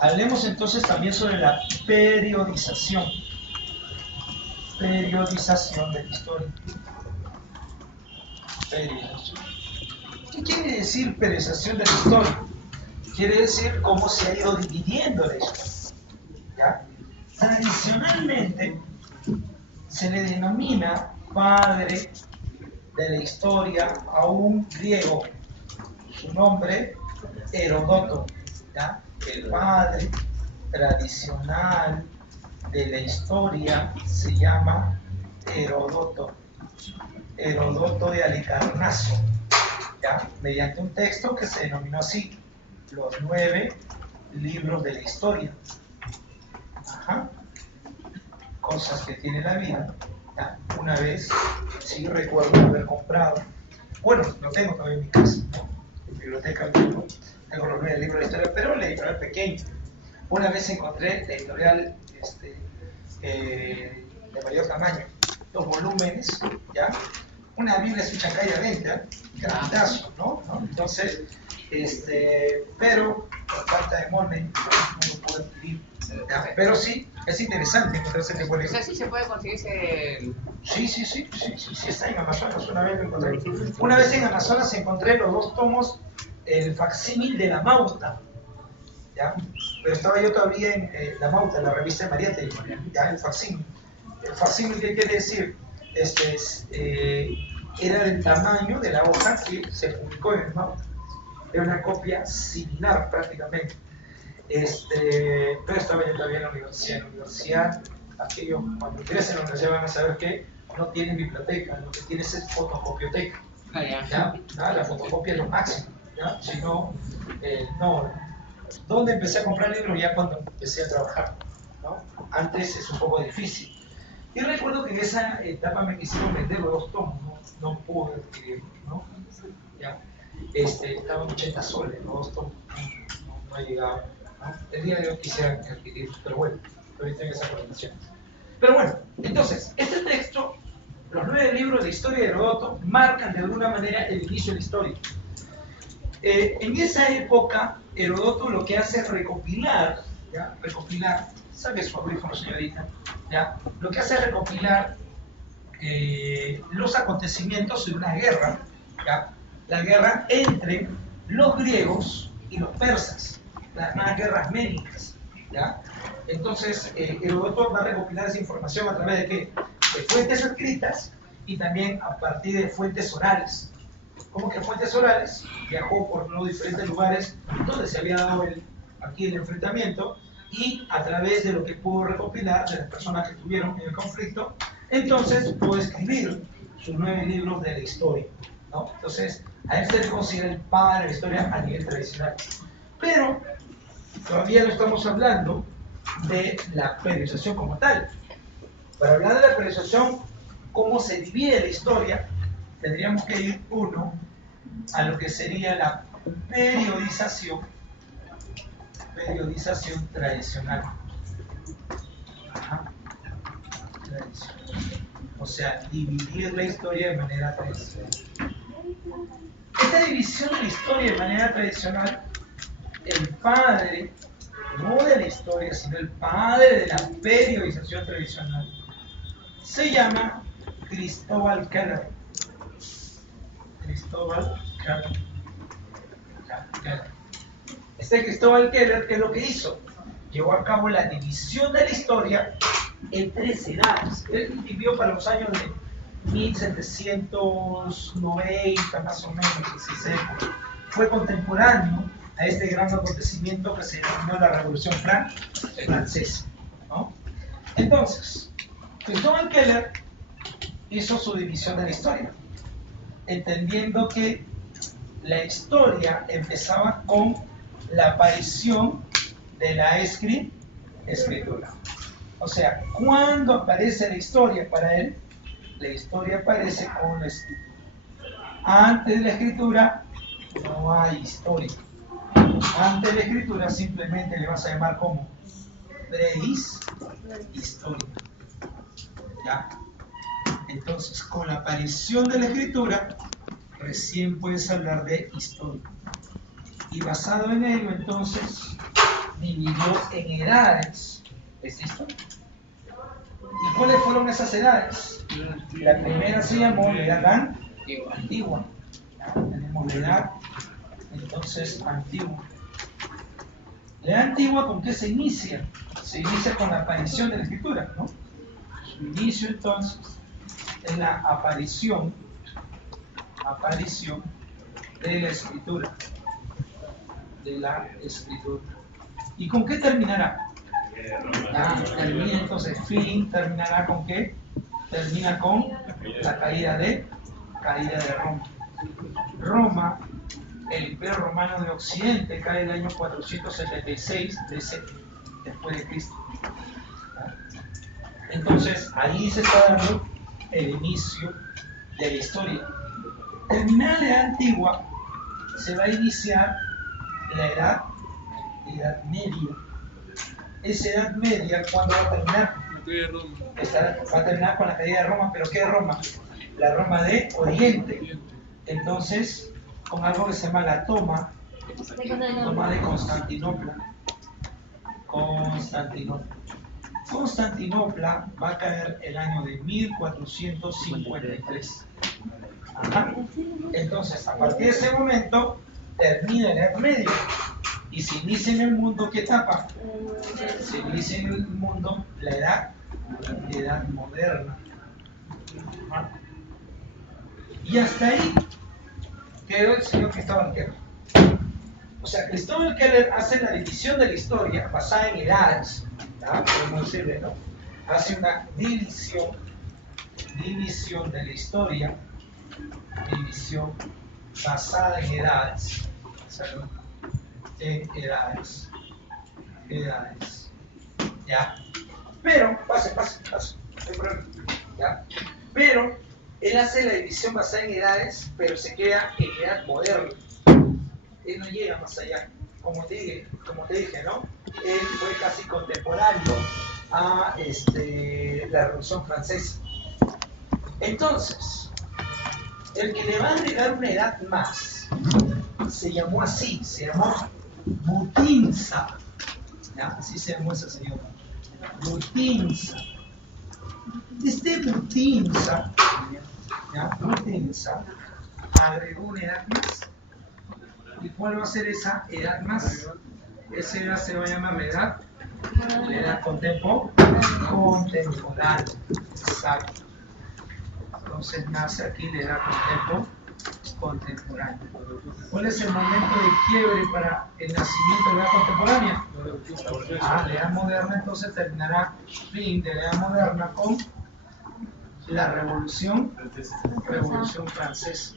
Hablemos entonces también sobre la periodización. Periodización de la historia. Periodización. ¿Qué quiere decir periodización de la historia? Quiere decir cómo se ha ido dividiendo la historia. ¿Ya? Tradicionalmente se le denomina padre de la historia a un griego. Su nombre, Heródoto. ¿Ya? El padre tradicional de la historia se llama Heródoto. Heródoto de Halicarnaso, ¿ya? Mediante un texto que se denominó así, los 9 libros de la historia. Ajá. Cosas que tiene la vida. ¿Ya? Una vez, sí recuerdo haber comprado, bueno, lo tengo todavía en mi casa, ¿no? En biblioteca, ¿no? Tengo los 9 libros de la historia, pero la editorial pequeña. Una vez encontré la editorial de mayor tamaño, 2 volúmenes, ¿ya? Una Biblia Suchancaya 20, grandazo, ¿no? Entonces, pero por falta de money no lo puedo adquirir. Pero sí, es interesante encontrarse este libro. O sea, sí se puede conseguirse. Sí, está en Amazonas, una vez lo encontré. Una vez en Amazonas encontré los 2 tomos, el facsímil de la Mauta, ¿ya? Pero estaba yo todavía en la Mauta, en la revista de Mariette, ¿ya? El facsímil. El facsímil, ¿qué quiere decir? Era del tamaño de la hoja que se publicó en el Mauta. Era una copia similar prácticamente. Pero estaba yo todavía en la universidad. En la universidad, aquellos cuando ingresen a la universidad van a saber que no tienen biblioteca, lo que tienes es fotocopioteca. ¿Ya? La fotocopia es lo máximo, ¿ya? Si no, no. ¿Dónde empecé a comprar libros? Ya cuando empecé a trabajar, ¿no? Antes es un poco difícil. Y recuerdo que en esa etapa me quisieron vender los 2 tomos, no pude adquirirlos, ¿no? ¿Ya? Estaban 80 soles, los 2 tomos, no llegaba, ¿no? El día de hoy quisiera adquirirlos, pero bueno, todavía tengo esa condición. Pero bueno, entonces, este texto, los 9 libros de historia de Heródoto, marcan de alguna manera el inicio de la historia. En esa época, Heródoto lo que hace es recopilar, ¿ya? Saque su audífono, señorita, ¿ya? Lo que hace es recopilar los acontecimientos de una guerra, ¿ya? La guerra entre los griegos y los persas, las llamadas guerras médicas, ¿ya? Entonces, Heródoto va a recopilar esa información a través de ¿qué? De fuentes escritas y también a partir de fuentes orales. ¿Cómo que fuentes orales? Viajó por los diferentes lugares donde se había dado el enfrentamiento y a través de lo que pudo recopilar de las personas que estuvieron en el conflicto, entonces pudo escribir sus 9 libros de la historia, ¿no? Entonces, a él se le considera el padre de la historia a nivel tradicional. Pero todavía no estamos hablando de la periodización como tal. Para hablar de la periodización, cómo se divide la historia, tendríamos que ir a lo que sería la periodización tradicional. Ajá. Tradicional. O sea, dividir la historia de manera tradicional. Esta división de la historia de manera tradicional, el padre, no de la historia, sino el padre de la periodización tradicional, se llama Cristóbal Keller. Cristóbal Keller. Este Cristóbal Keller, ¿qué es lo que hizo? Llevó a cabo la división de la historia en 3 edades. Él vivió para los años de 1790, más o menos, fue contemporáneo a este gran acontecimiento que se denominó la Revolución Francesa, ¿no? Entonces, Cristóbal Keller hizo su división de la historia, entendiendo que la historia empezaba con la aparición de la escritura. O sea, ¿cuándo aparece la historia para él? La historia aparece con la escritura. Antes de la escritura no hay historia. Antes de la escritura simplemente le vas a llamar como prehistoria. ¿Ya? Entonces, con la aparición de la escritura, recién puedes hablar de historia. Y basado en ello, entonces, dividió en edades esa historia. ¿Y cuáles fueron esas edades? La primera se llamó la edad antigua. ¿Ya? Tenemos la edad, entonces, antigua. La edad antigua, ¿con qué se inicia? Se inicia con la aparición de la escritura, ¿no? Su inicio, entonces, es la aparición de la escritura. ¿Y con qué terminará? Termina entonces, fin, terminará con qué? Termina con la caída de Roma. Roma, el Imperio Romano de Occidente, cae en el año 476 después de Cristo. Entonces, ahí se está dando el inicio de la historia. Terminada la edad antigua, se va a iniciar la edad media. Esa edad media, ¿cuándo va a terminar? Va a terminar con la caída de Roma, pero ¿qué Roma? La Roma de Oriente. Entonces, con algo que se llama la toma de Constantinopla. Constantinopla va a caer el año de 1453. Ajá. Entonces, a partir de ese momento, termina la Edad Media y se inicia en el mundo, ¿qué etapa? Se inicia en el mundo la edad moderna. Ajá. Y hasta ahí quedó el señor Cristóbal Keller. O sea, Cristóbal Keller hace la división de la historia basada en edades, ¿no? Podemos decirle, ¿no? Hace una división de la historia, división basada en edades, ¿sabes? En edades, ¿ya? Pero, pase, no hay problema, ¿ya? Pero, él hace la división basada en edades, pero se queda en edad moderna. Él no llega más allá. Como te dije, ¿no? Él fue casi contemporáneo a la Revolución Francesa. Entonces, el que le va a agregar una edad más, se llamó Butinsa. ¿Ya? Así se llamó ese señor. Butinsa. Butinsa, agregó una edad más. ¿Y cuál va a ser esa edad más? Esa edad se va a llamar la edad contemporánea. Exacto. Entonces nace aquí la edad contemporánea. ¿Cuál es el momento de quiebre para el nacimiento de la edad contemporánea? La edad moderna. Entonces terminará fin de la edad moderna con la Revolución Francesa.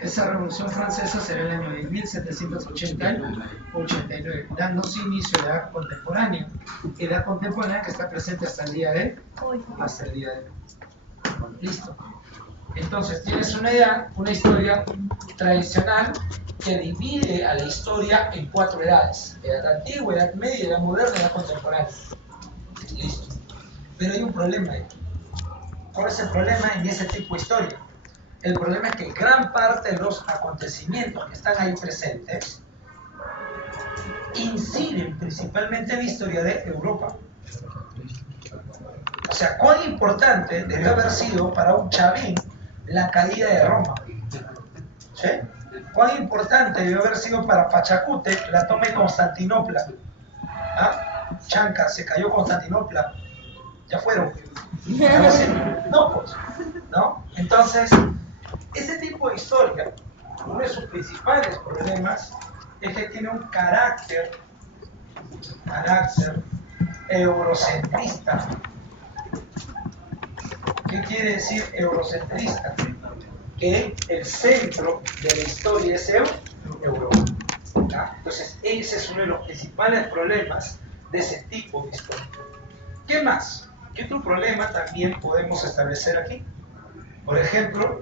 Esa Revolución Francesa será el año de 1789, dándose inicio a la edad contemporánea. Edad contemporánea que está presente hasta el día de hoy. Listo. Entonces tienes una historia tradicional que divide a la historia en 4 edades: edad antigua, edad media, edad moderna y edad contemporánea. Listo. Pero hay un problema ahí. ¿Cuál es el problema en ese tipo de historia? El problema es que gran parte de los acontecimientos que están ahí presentes inciden principalmente en la historia de Europa. O sea, cuán importante debe haber sido para un chavín la caída de Roma. ¿Sí? ¿Cuán importante debió haber sido para Pachacútec la toma de Constantinopla? ¿Ah? Chanca, se cayó Constantinopla. Ya fueron. Algo así. No, pues. ¿No? Entonces, ese tipo de historia, uno de sus principales problemas es que tiene un carácter eurocentrista. ¿Qué quiere decir eurocentrista? Que el centro de la historia es Europa. Entonces, ese es uno de los principales problemas de ese tipo de historia. ¿Qué más? ¿Qué otro problema también podemos establecer aquí? Por ejemplo,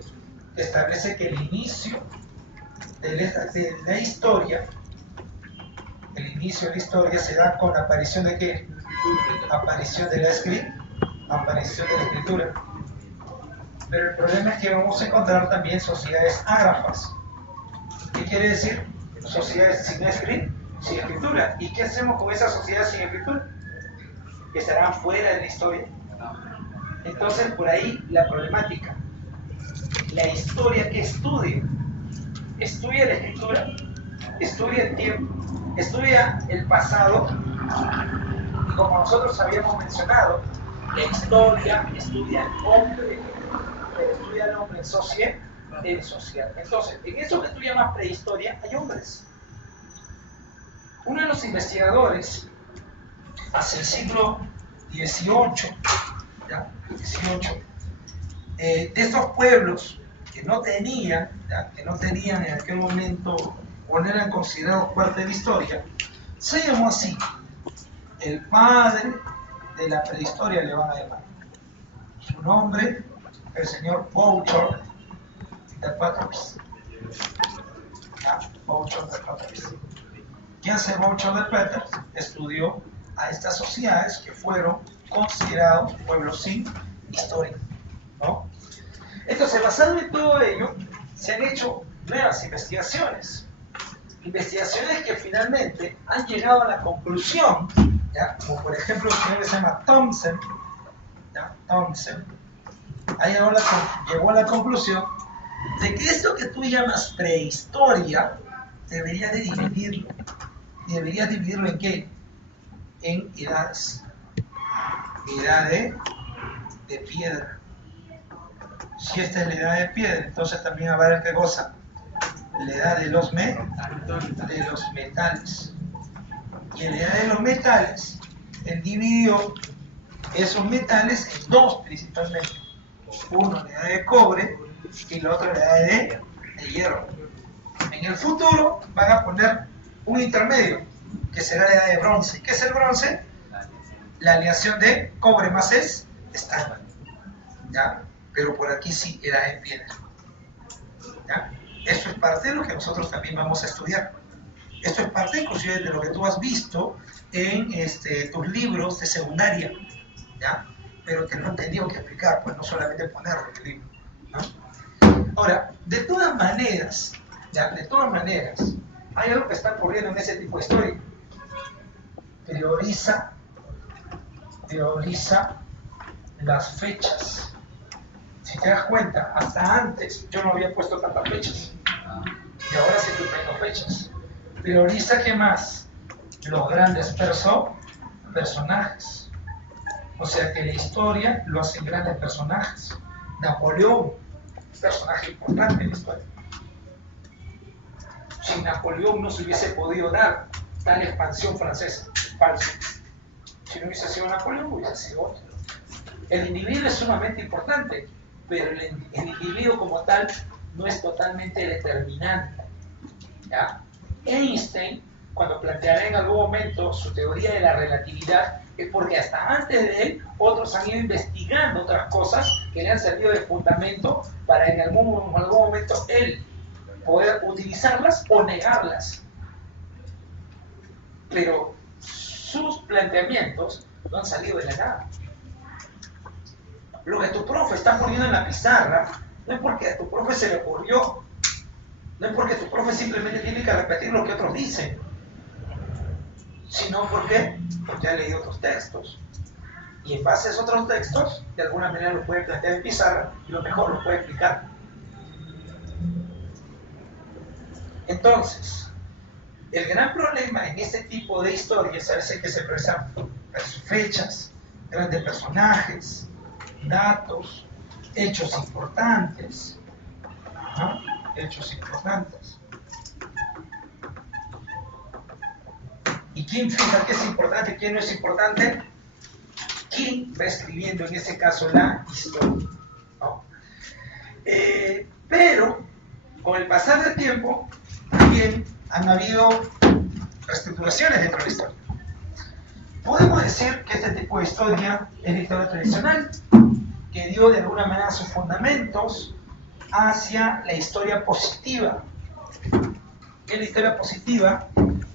establece que el inicio de la historia, se da con la aparición de ¿qué? Aparición de la escritura. Pero el problema es que vamos a encontrar también sociedades ágrafas. ¿Qué quiere decir? Sociedades sin escritura. ¿Y qué hacemos con esas sociedades sin escritura? Que estarán fuera de la historia. Entonces, por ahí la problemática. La historia que estudia la escritura, estudia el tiempo, estudia el pasado, y como nosotros habíamos mencionado, la historia estudia al hombre, pero estudia al hombre en social. Entonces, en eso que tú llamas prehistoria, hay hombres. Uno de los investigadores, hacia el siglo XVIII, de estos pueblos que no tenían en aquel momento o no eran considerados parte de la historia, se llamó así, el padre de la prehistoria le van a llamar. Su nombre, el señor Bouchard de Peters. Bouchard de Peters. ¿Qué hace Bouchard de Peters? Estudió a estas sociedades que fueron considerados pueblos sin historia, ¿no? Entonces, basado en todo ello, se han hecho nuevas investigaciones que finalmente han llegado a la conclusión, ¿ya? Como por ejemplo el señor que se llama Thompson, llegó a la conclusión de que esto que tú llamas prehistoria deberías dividirlo ¿en qué? En edades. Edad de piedra. Si esta es la edad de piedra, entonces también habrá ¿qué cosa? La edad de los metales. Y en la edad de los metales, él dividió esos metales en dos principalmente. Uno la edad de cobre y la otra la edad de hierro. En el futuro van a poner un intermedio, que será la edad de bronce. ¿Qué es el bronce? La aleación de cobre más estaño. ¿Ya? Pero por aquí sí, edad de piedra. ¿Ya? Esto es parte de lo que nosotros también vamos a estudiar. Esto es parte inclusive de lo que tú has visto en tus libros de secundaria, ¿ya? Pero te lo han tenido que explicar, pues no solamente ponerlo en el libro, ¿no? Ahora, de todas maneras, hay algo que está ocurriendo en ese tipo de historia. Prioriza las fechas. Si te das cuenta, hasta antes yo no había puesto tantas fechas. Y ahora sí estoy poniendo fechas. Prioriza, ¿qué más? Los grandes personajes. O sea que la historia lo hacen grandes personajes. Napoleón, personaje importante en la historia. Sin Napoleón no se hubiese podido dar tal expansión francesa. Falso. Si no hubiese sido Napoleón, hubiese sido otro. El individuo es sumamente importante, pero el individuo como tal no es totalmente determinante. ¿Ya? Einstein, cuando planteará en algún momento su teoría de la relatividad, es porque hasta antes de él otros han ido investigando otras cosas que le han servido de fundamento para en algún momento él poder utilizarlas o negarlas. Pero sus planteamientos no han salido de la nada. Lo que tu profe está poniendo en la pizarra no es porque a tu profe se le ocurrió, no es porque tu profe simplemente tiene que repetir lo que otros dicen, sino porque ha leído otros textos. Y en base a esos otros textos, de alguna manera lo puede plantear en pizarra y lo mejor lo puede explicar. Entonces, el gran problema en este tipo de historias es que se presentan fechas, grandes personajes, datos, hechos importantes. Ajá, hechos importantes. ¿Y quién fija qué es importante y quién no es importante? ¿Quién va escribiendo en ese caso la historia? ¿No? Pero, con el pasar del tiempo, también han habido reestructuraciones dentro de la historia. Podemos decir que este tipo de historia es la historia tradicional, que dio de alguna manera sus fundamentos hacia la historia positiva. ¿Qué es la historia positiva?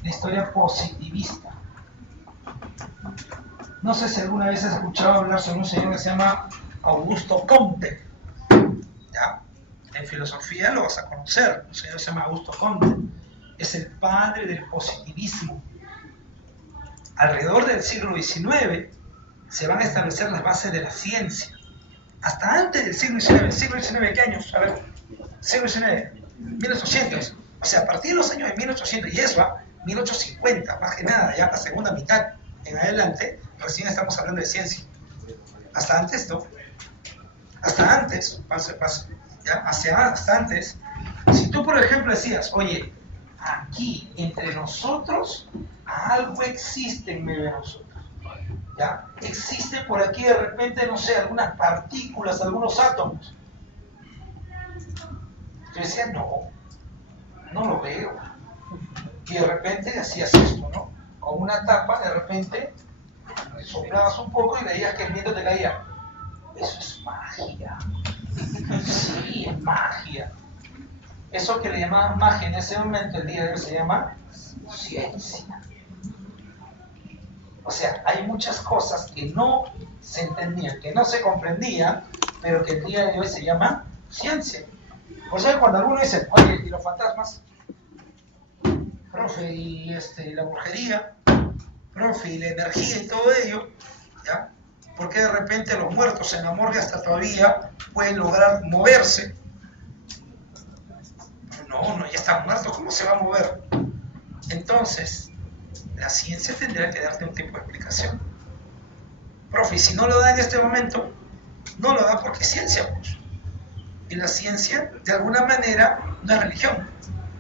La historia positivista. No sé si alguna vez has escuchado hablar sobre un señor que se llama Augusto Comte. ¿Ya? En filosofía lo vas a conocer. Un señor que se llama Augusto Comte. Es el padre del positivismo. Alrededor del siglo XIX se van a establecer las bases de la ciencia. Hasta antes del siglo XIX. ¿El siglo XIX qué años? A ver, siglo XIX, 1800. O sea, a partir de los años de 1800 y eso, 1850, más que nada, ya la segunda mitad en adelante, recién estamos hablando de ciencia. Hasta antes, ¿no? Hasta antes, ¿ya? Hasta antes, si tú, por ejemplo, decías, oye, aquí, entre nosotros, algo existe en medio de nosotros. ¿Ya? Existe por aquí de repente, no sé, algunas partículas, algunos átomos. Yo decía, no lo veo. Y de repente hacías esto, ¿no? Con una tapa, de repente, soplabas un poco y veías que el viento te caía. Eso es magia. Sí, es magia. Eso que le llamaban magia en ese momento, el día de hoy se llama ciencia. O sea, hay muchas cosas que no se entendían, que no se comprendían, pero que el día de hoy se llama ciencia. Por eso cuando alguno dice, oye, ¿y los fantasmas? Profe, y la brujería, profe, y la energía y todo ello, ¿ya? ¿Por qué de repente los muertos en la morgue hasta todavía pueden lograr moverse? No, ya están muertos, ¿cómo se va a mover? Entonces, la ciencia tendrá que darte un tipo de explicación. Profe, y si no lo da en este momento, no lo da porque es ciencia. Y la ciencia, de alguna manera, no es religión.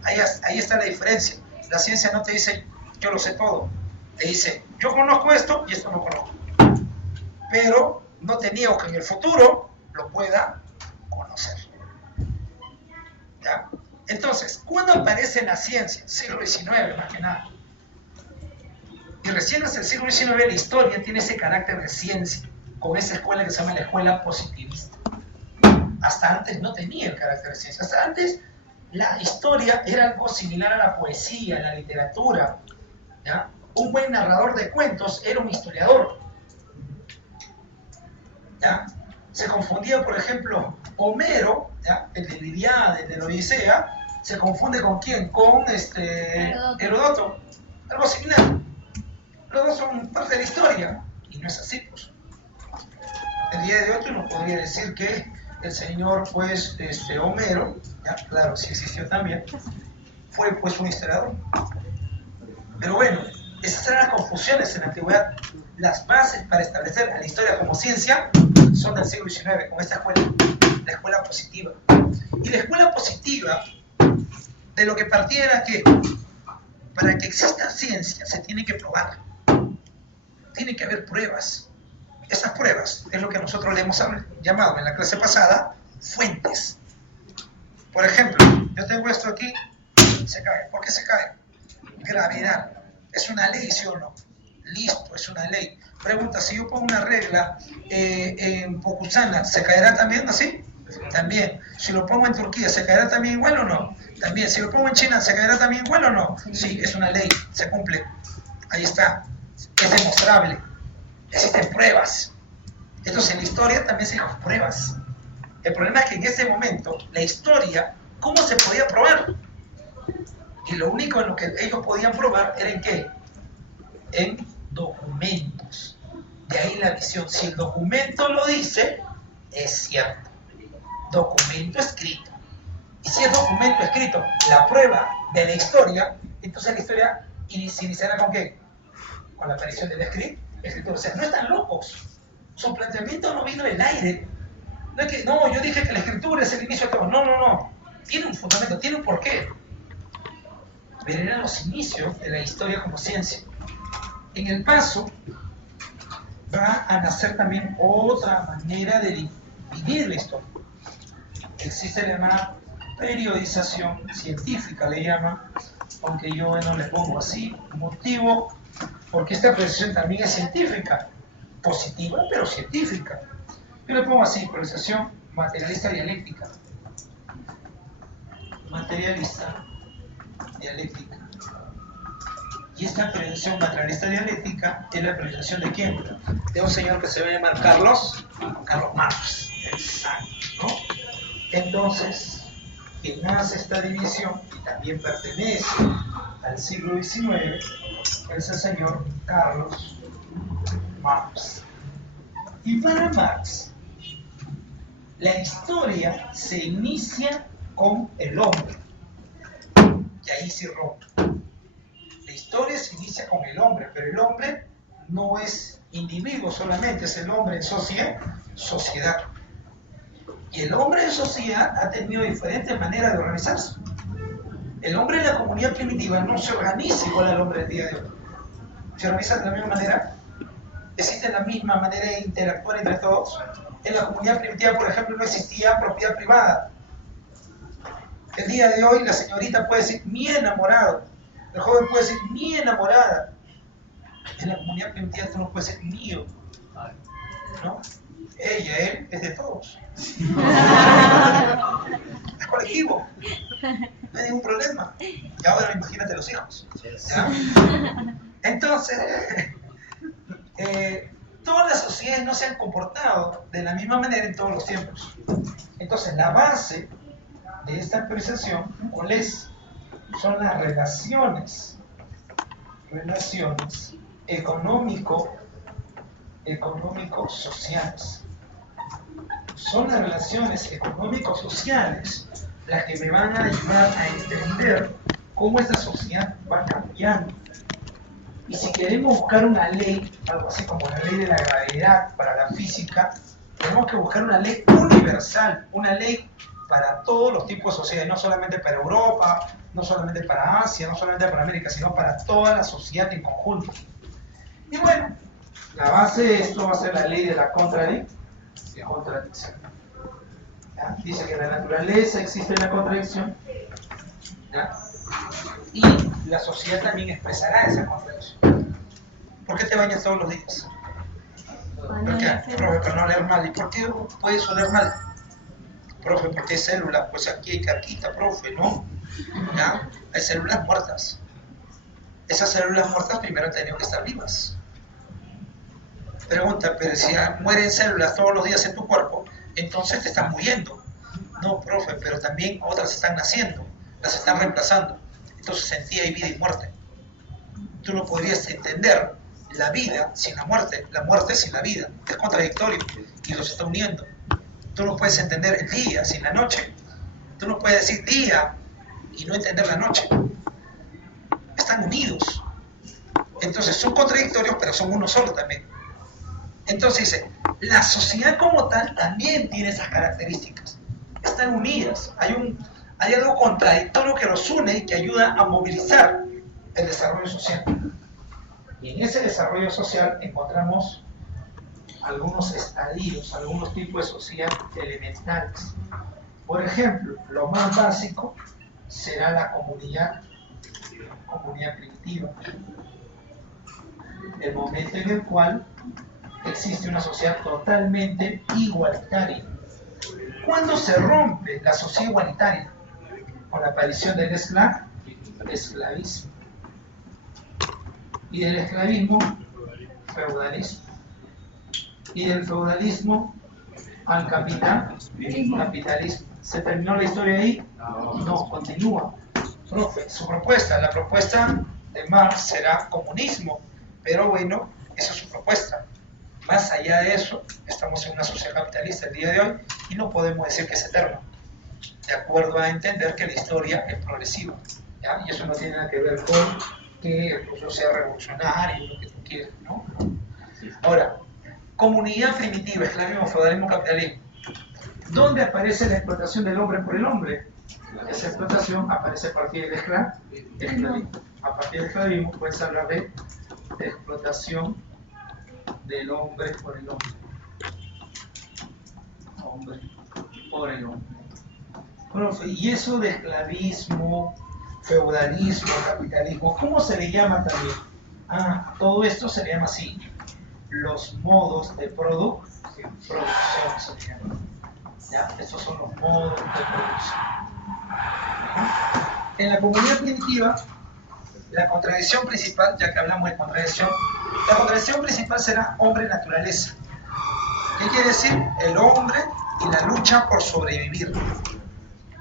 Ahí está la diferencia. La ciencia no te dice, yo lo sé todo. Te dice, yo conozco esto y esto no conozco. Pero no te niego que en el futuro lo pueda conocer. ¿Ya? Entonces, ¿cuándo aparece la ciencia? Siglo XIX, más que nada. Y recién hasta el siglo XIX la historia tiene ese carácter de ciencia, con esa escuela que se llama la escuela positivista. Hasta antes no tenía el carácter de ciencia. Hasta antes la historia era algo similar a la poesía, a la literatura. ¿Ya? Un buen narrador de cuentos era un historiador. ¿Ya? Se confundía, por ejemplo, Homero, ¿ya? El de la Ilíada, el de la Odisea, se confunde con ¿quién? Con Heródoto. Algo similar. Los dos son parte de la historia, y no es así, pues. El día de hoy uno podría decir que el señor, pues, Homero, ¿ya? Claro, sí existió también, fue pues un historiador. Pero bueno, esas eran las confusiones en la antigüedad. Las bases para establecer a la historia como ciencia son del siglo XIX, con esta escuela, la escuela positiva. Y la escuela positiva, de lo que partía era que para que exista ciencia se tiene que probar. Tiene que haber pruebas. Esas pruebas es lo que nosotros le hemos llamado en la clase pasada fuentes. Por ejemplo, yo tengo esto aquí, se cae. ¿Por qué se cae? Gravedad. ¿Es una ley, sí o no? Listo, es una ley. Pregunta, si yo pongo una regla en Pocusana, ¿se caerá también así? También. Si lo pongo en Turquía, ¿se caerá también igual o no? También. Si lo pongo en China, ¿se caerá también igual o no? Sí, es una ley, se cumple. Ahí está. Es demostrable. Existen pruebas. Entonces en la historia también se dijo pruebas. El problema es que en ese momento, la historia, ¿cómo se podía probar? Y lo único en lo que ellos podían probar era en ¿qué? En documentos. De ahí la visión. Si el documento lo dice, es cierto. Documento escrito. Y si es documento escrito, la prueba de la historia, entonces la historia se iniciará ¿con qué? Con la aparición del escritor. O sea, no están locos. Su planteamiento no vino del aire. No es que, no, yo dije que la escritura es el inicio de todo. No, no, no. Tiene un fundamento, tiene un porqué. Pero eran los inicios de la historia como ciencia. En el paso va a nacer también otra manera de dividir la historia. Existe la llamada periodización científica, le llaman, aunque yo no le pongo así, motivo, porque esta periodización también es científica, positiva, pero científica. Yo le pongo así, periodización materialista dialéctica. Materialista dialéctica. Y esta periodización materialista dialéctica es la periodización ¿de quién? De un señor que se va a llamar Carlos Marx. ¿No? Entonces, quien hace esta división y también pertenece al siglo XIX es el señor Carlos Marx. Y para Marx, la historia se inicia con el hombre. Y ahí sí rompe. La historia se inicia con el hombre, pero el hombre no es individuo solamente, es el hombre en sociedad. Y el hombre en sociedad ha tenido diferentes maneras de organizarse. El hombre en la comunidad primitiva no se organiza igual al hombre del día de hoy. ¿Se organiza de la misma manera? ¿Existe la misma manera de interactuar entre todos? En la comunidad primitiva, por ejemplo, no existía propiedad privada. El día de hoy la señorita puede decir mi enamorado, el joven puede decir mi enamorada. En la comunidad primitiva esto no puede ser mío, ¿no? Ella, él, es de todos. Es colectivo, no hay ningún problema. Y ahora imagínate los hijos, ¿ya? Entonces, todas las sociedades no se han comportado de la misma manera en todos los tiempos. Entonces, la base de esta actualización, ¿cuál es? Son las relaciones económico-sociales. Son las relaciones económico-sociales las que me van a ayudar a entender cómo esta sociedad va cambiando. Y si queremos buscar una ley, algo así como la ley de la gravedad para la física, tenemos que buscar una ley universal, una ley para todos los tipos de sociedades, no solamente para Europa, no solamente para Asia, no solamente para América, sino para toda la sociedad en conjunto. Y bueno, la base de esto va a ser la ley de la contradicción. ¿Ya? Dice que en la naturaleza existe la contradicción, ¿ya? Y la sociedad también expresará esa contradicción. ¿Por qué te bañas todos los días? ¿Por qué? Profe, para no oler mal. ¿Y por qué puedes oler mal? Profe, porque hay células, pues aquí hay carquita, profe, ¿no? ¿Ya? Hay células muertas. Esas células muertas primero han tenido que estar vivas. Pregunta, pero si mueren células todos los días en tu cuerpo, entonces te están muriendo. No, profe, pero también otras están naciendo, las están reemplazando. Entonces en ti hay vida y muerte. Tú no podrías entender la vida sin la muerte sin la vida. Es contradictorio y los está uniendo. Tú no puedes entender el día sin la noche. Tú no puedes decir día y no entender la noche. Están unidos. Entonces son contradictorios, pero son uno solo también. Entonces dice, la sociedad como tal también tiene esas características. Están unidas. Hay algo contradictorio que los une y que ayuda a movilizar el desarrollo social. Y en ese desarrollo social encontramos algunos estadios, algunos tipos de sociedad elementales. Por ejemplo, lo más básico será la comunidad primitiva. El momento en el cual existe una sociedad totalmente igualitaria. ¿Cuándo se rompe la sociedad igualitaria? Con la aparición del esclavismo. Y del esclavismo, feudalismo. Y del feudalismo al capitalismo. ¿Se terminó la historia ahí? No, continúa. Profe, la propuesta de Marx será comunismo, pero bueno, esa es su propuesta. Más allá de eso, estamos en una sociedad capitalista el día de hoy y no podemos decir que es eterno. de acuerdo a entender que la historia es progresiva, ¿ya? Y eso no tiene nada que ver con que el pueblo sea revolucionario, lo que tú quieras, ¿no? Ahora, comunidad primitiva, esclavismo, feudalismo, capitalismo. ¿Dónde aparece la explotación del hombre por el hombre? Esa explotación aparece a partir del esclavismo. A partir del esclavismo puedes hablar de explotación del hombre por el hombre. Hombre por el hombre. Profe, y eso de esclavismo, feudalismo, capitalismo, ¿cómo se le llama también? Todo esto se le llama así, los modos de producción se le llama. ¿Ya? Estos son los modos de producción. En la comunidad primitiva, la contradicción principal, ya que hablamos de contradicción, la contradicción principal será hombre-naturaleza. ¿Qué quiere decir? El hombre y la lucha por sobrevivir.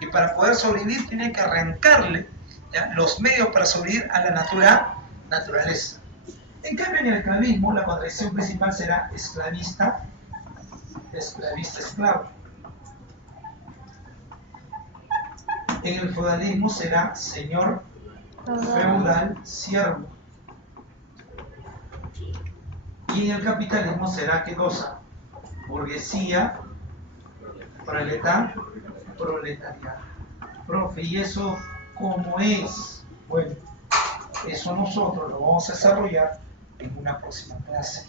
Y para poder sobrevivir tiene que arrancarle, ¿ya?, los medios para sobrevivir a la naturaleza. En cambio, en el esclavismo, la contradicción principal será esclavista-esclavo. En el feudalismo será señor feudal-siervo. Y en el capitalismo será, ¿qué cosa? Burguesía, proletariado. Profe, ¿y eso cómo es? Bueno, eso nosotros lo vamos a desarrollar en una próxima clase.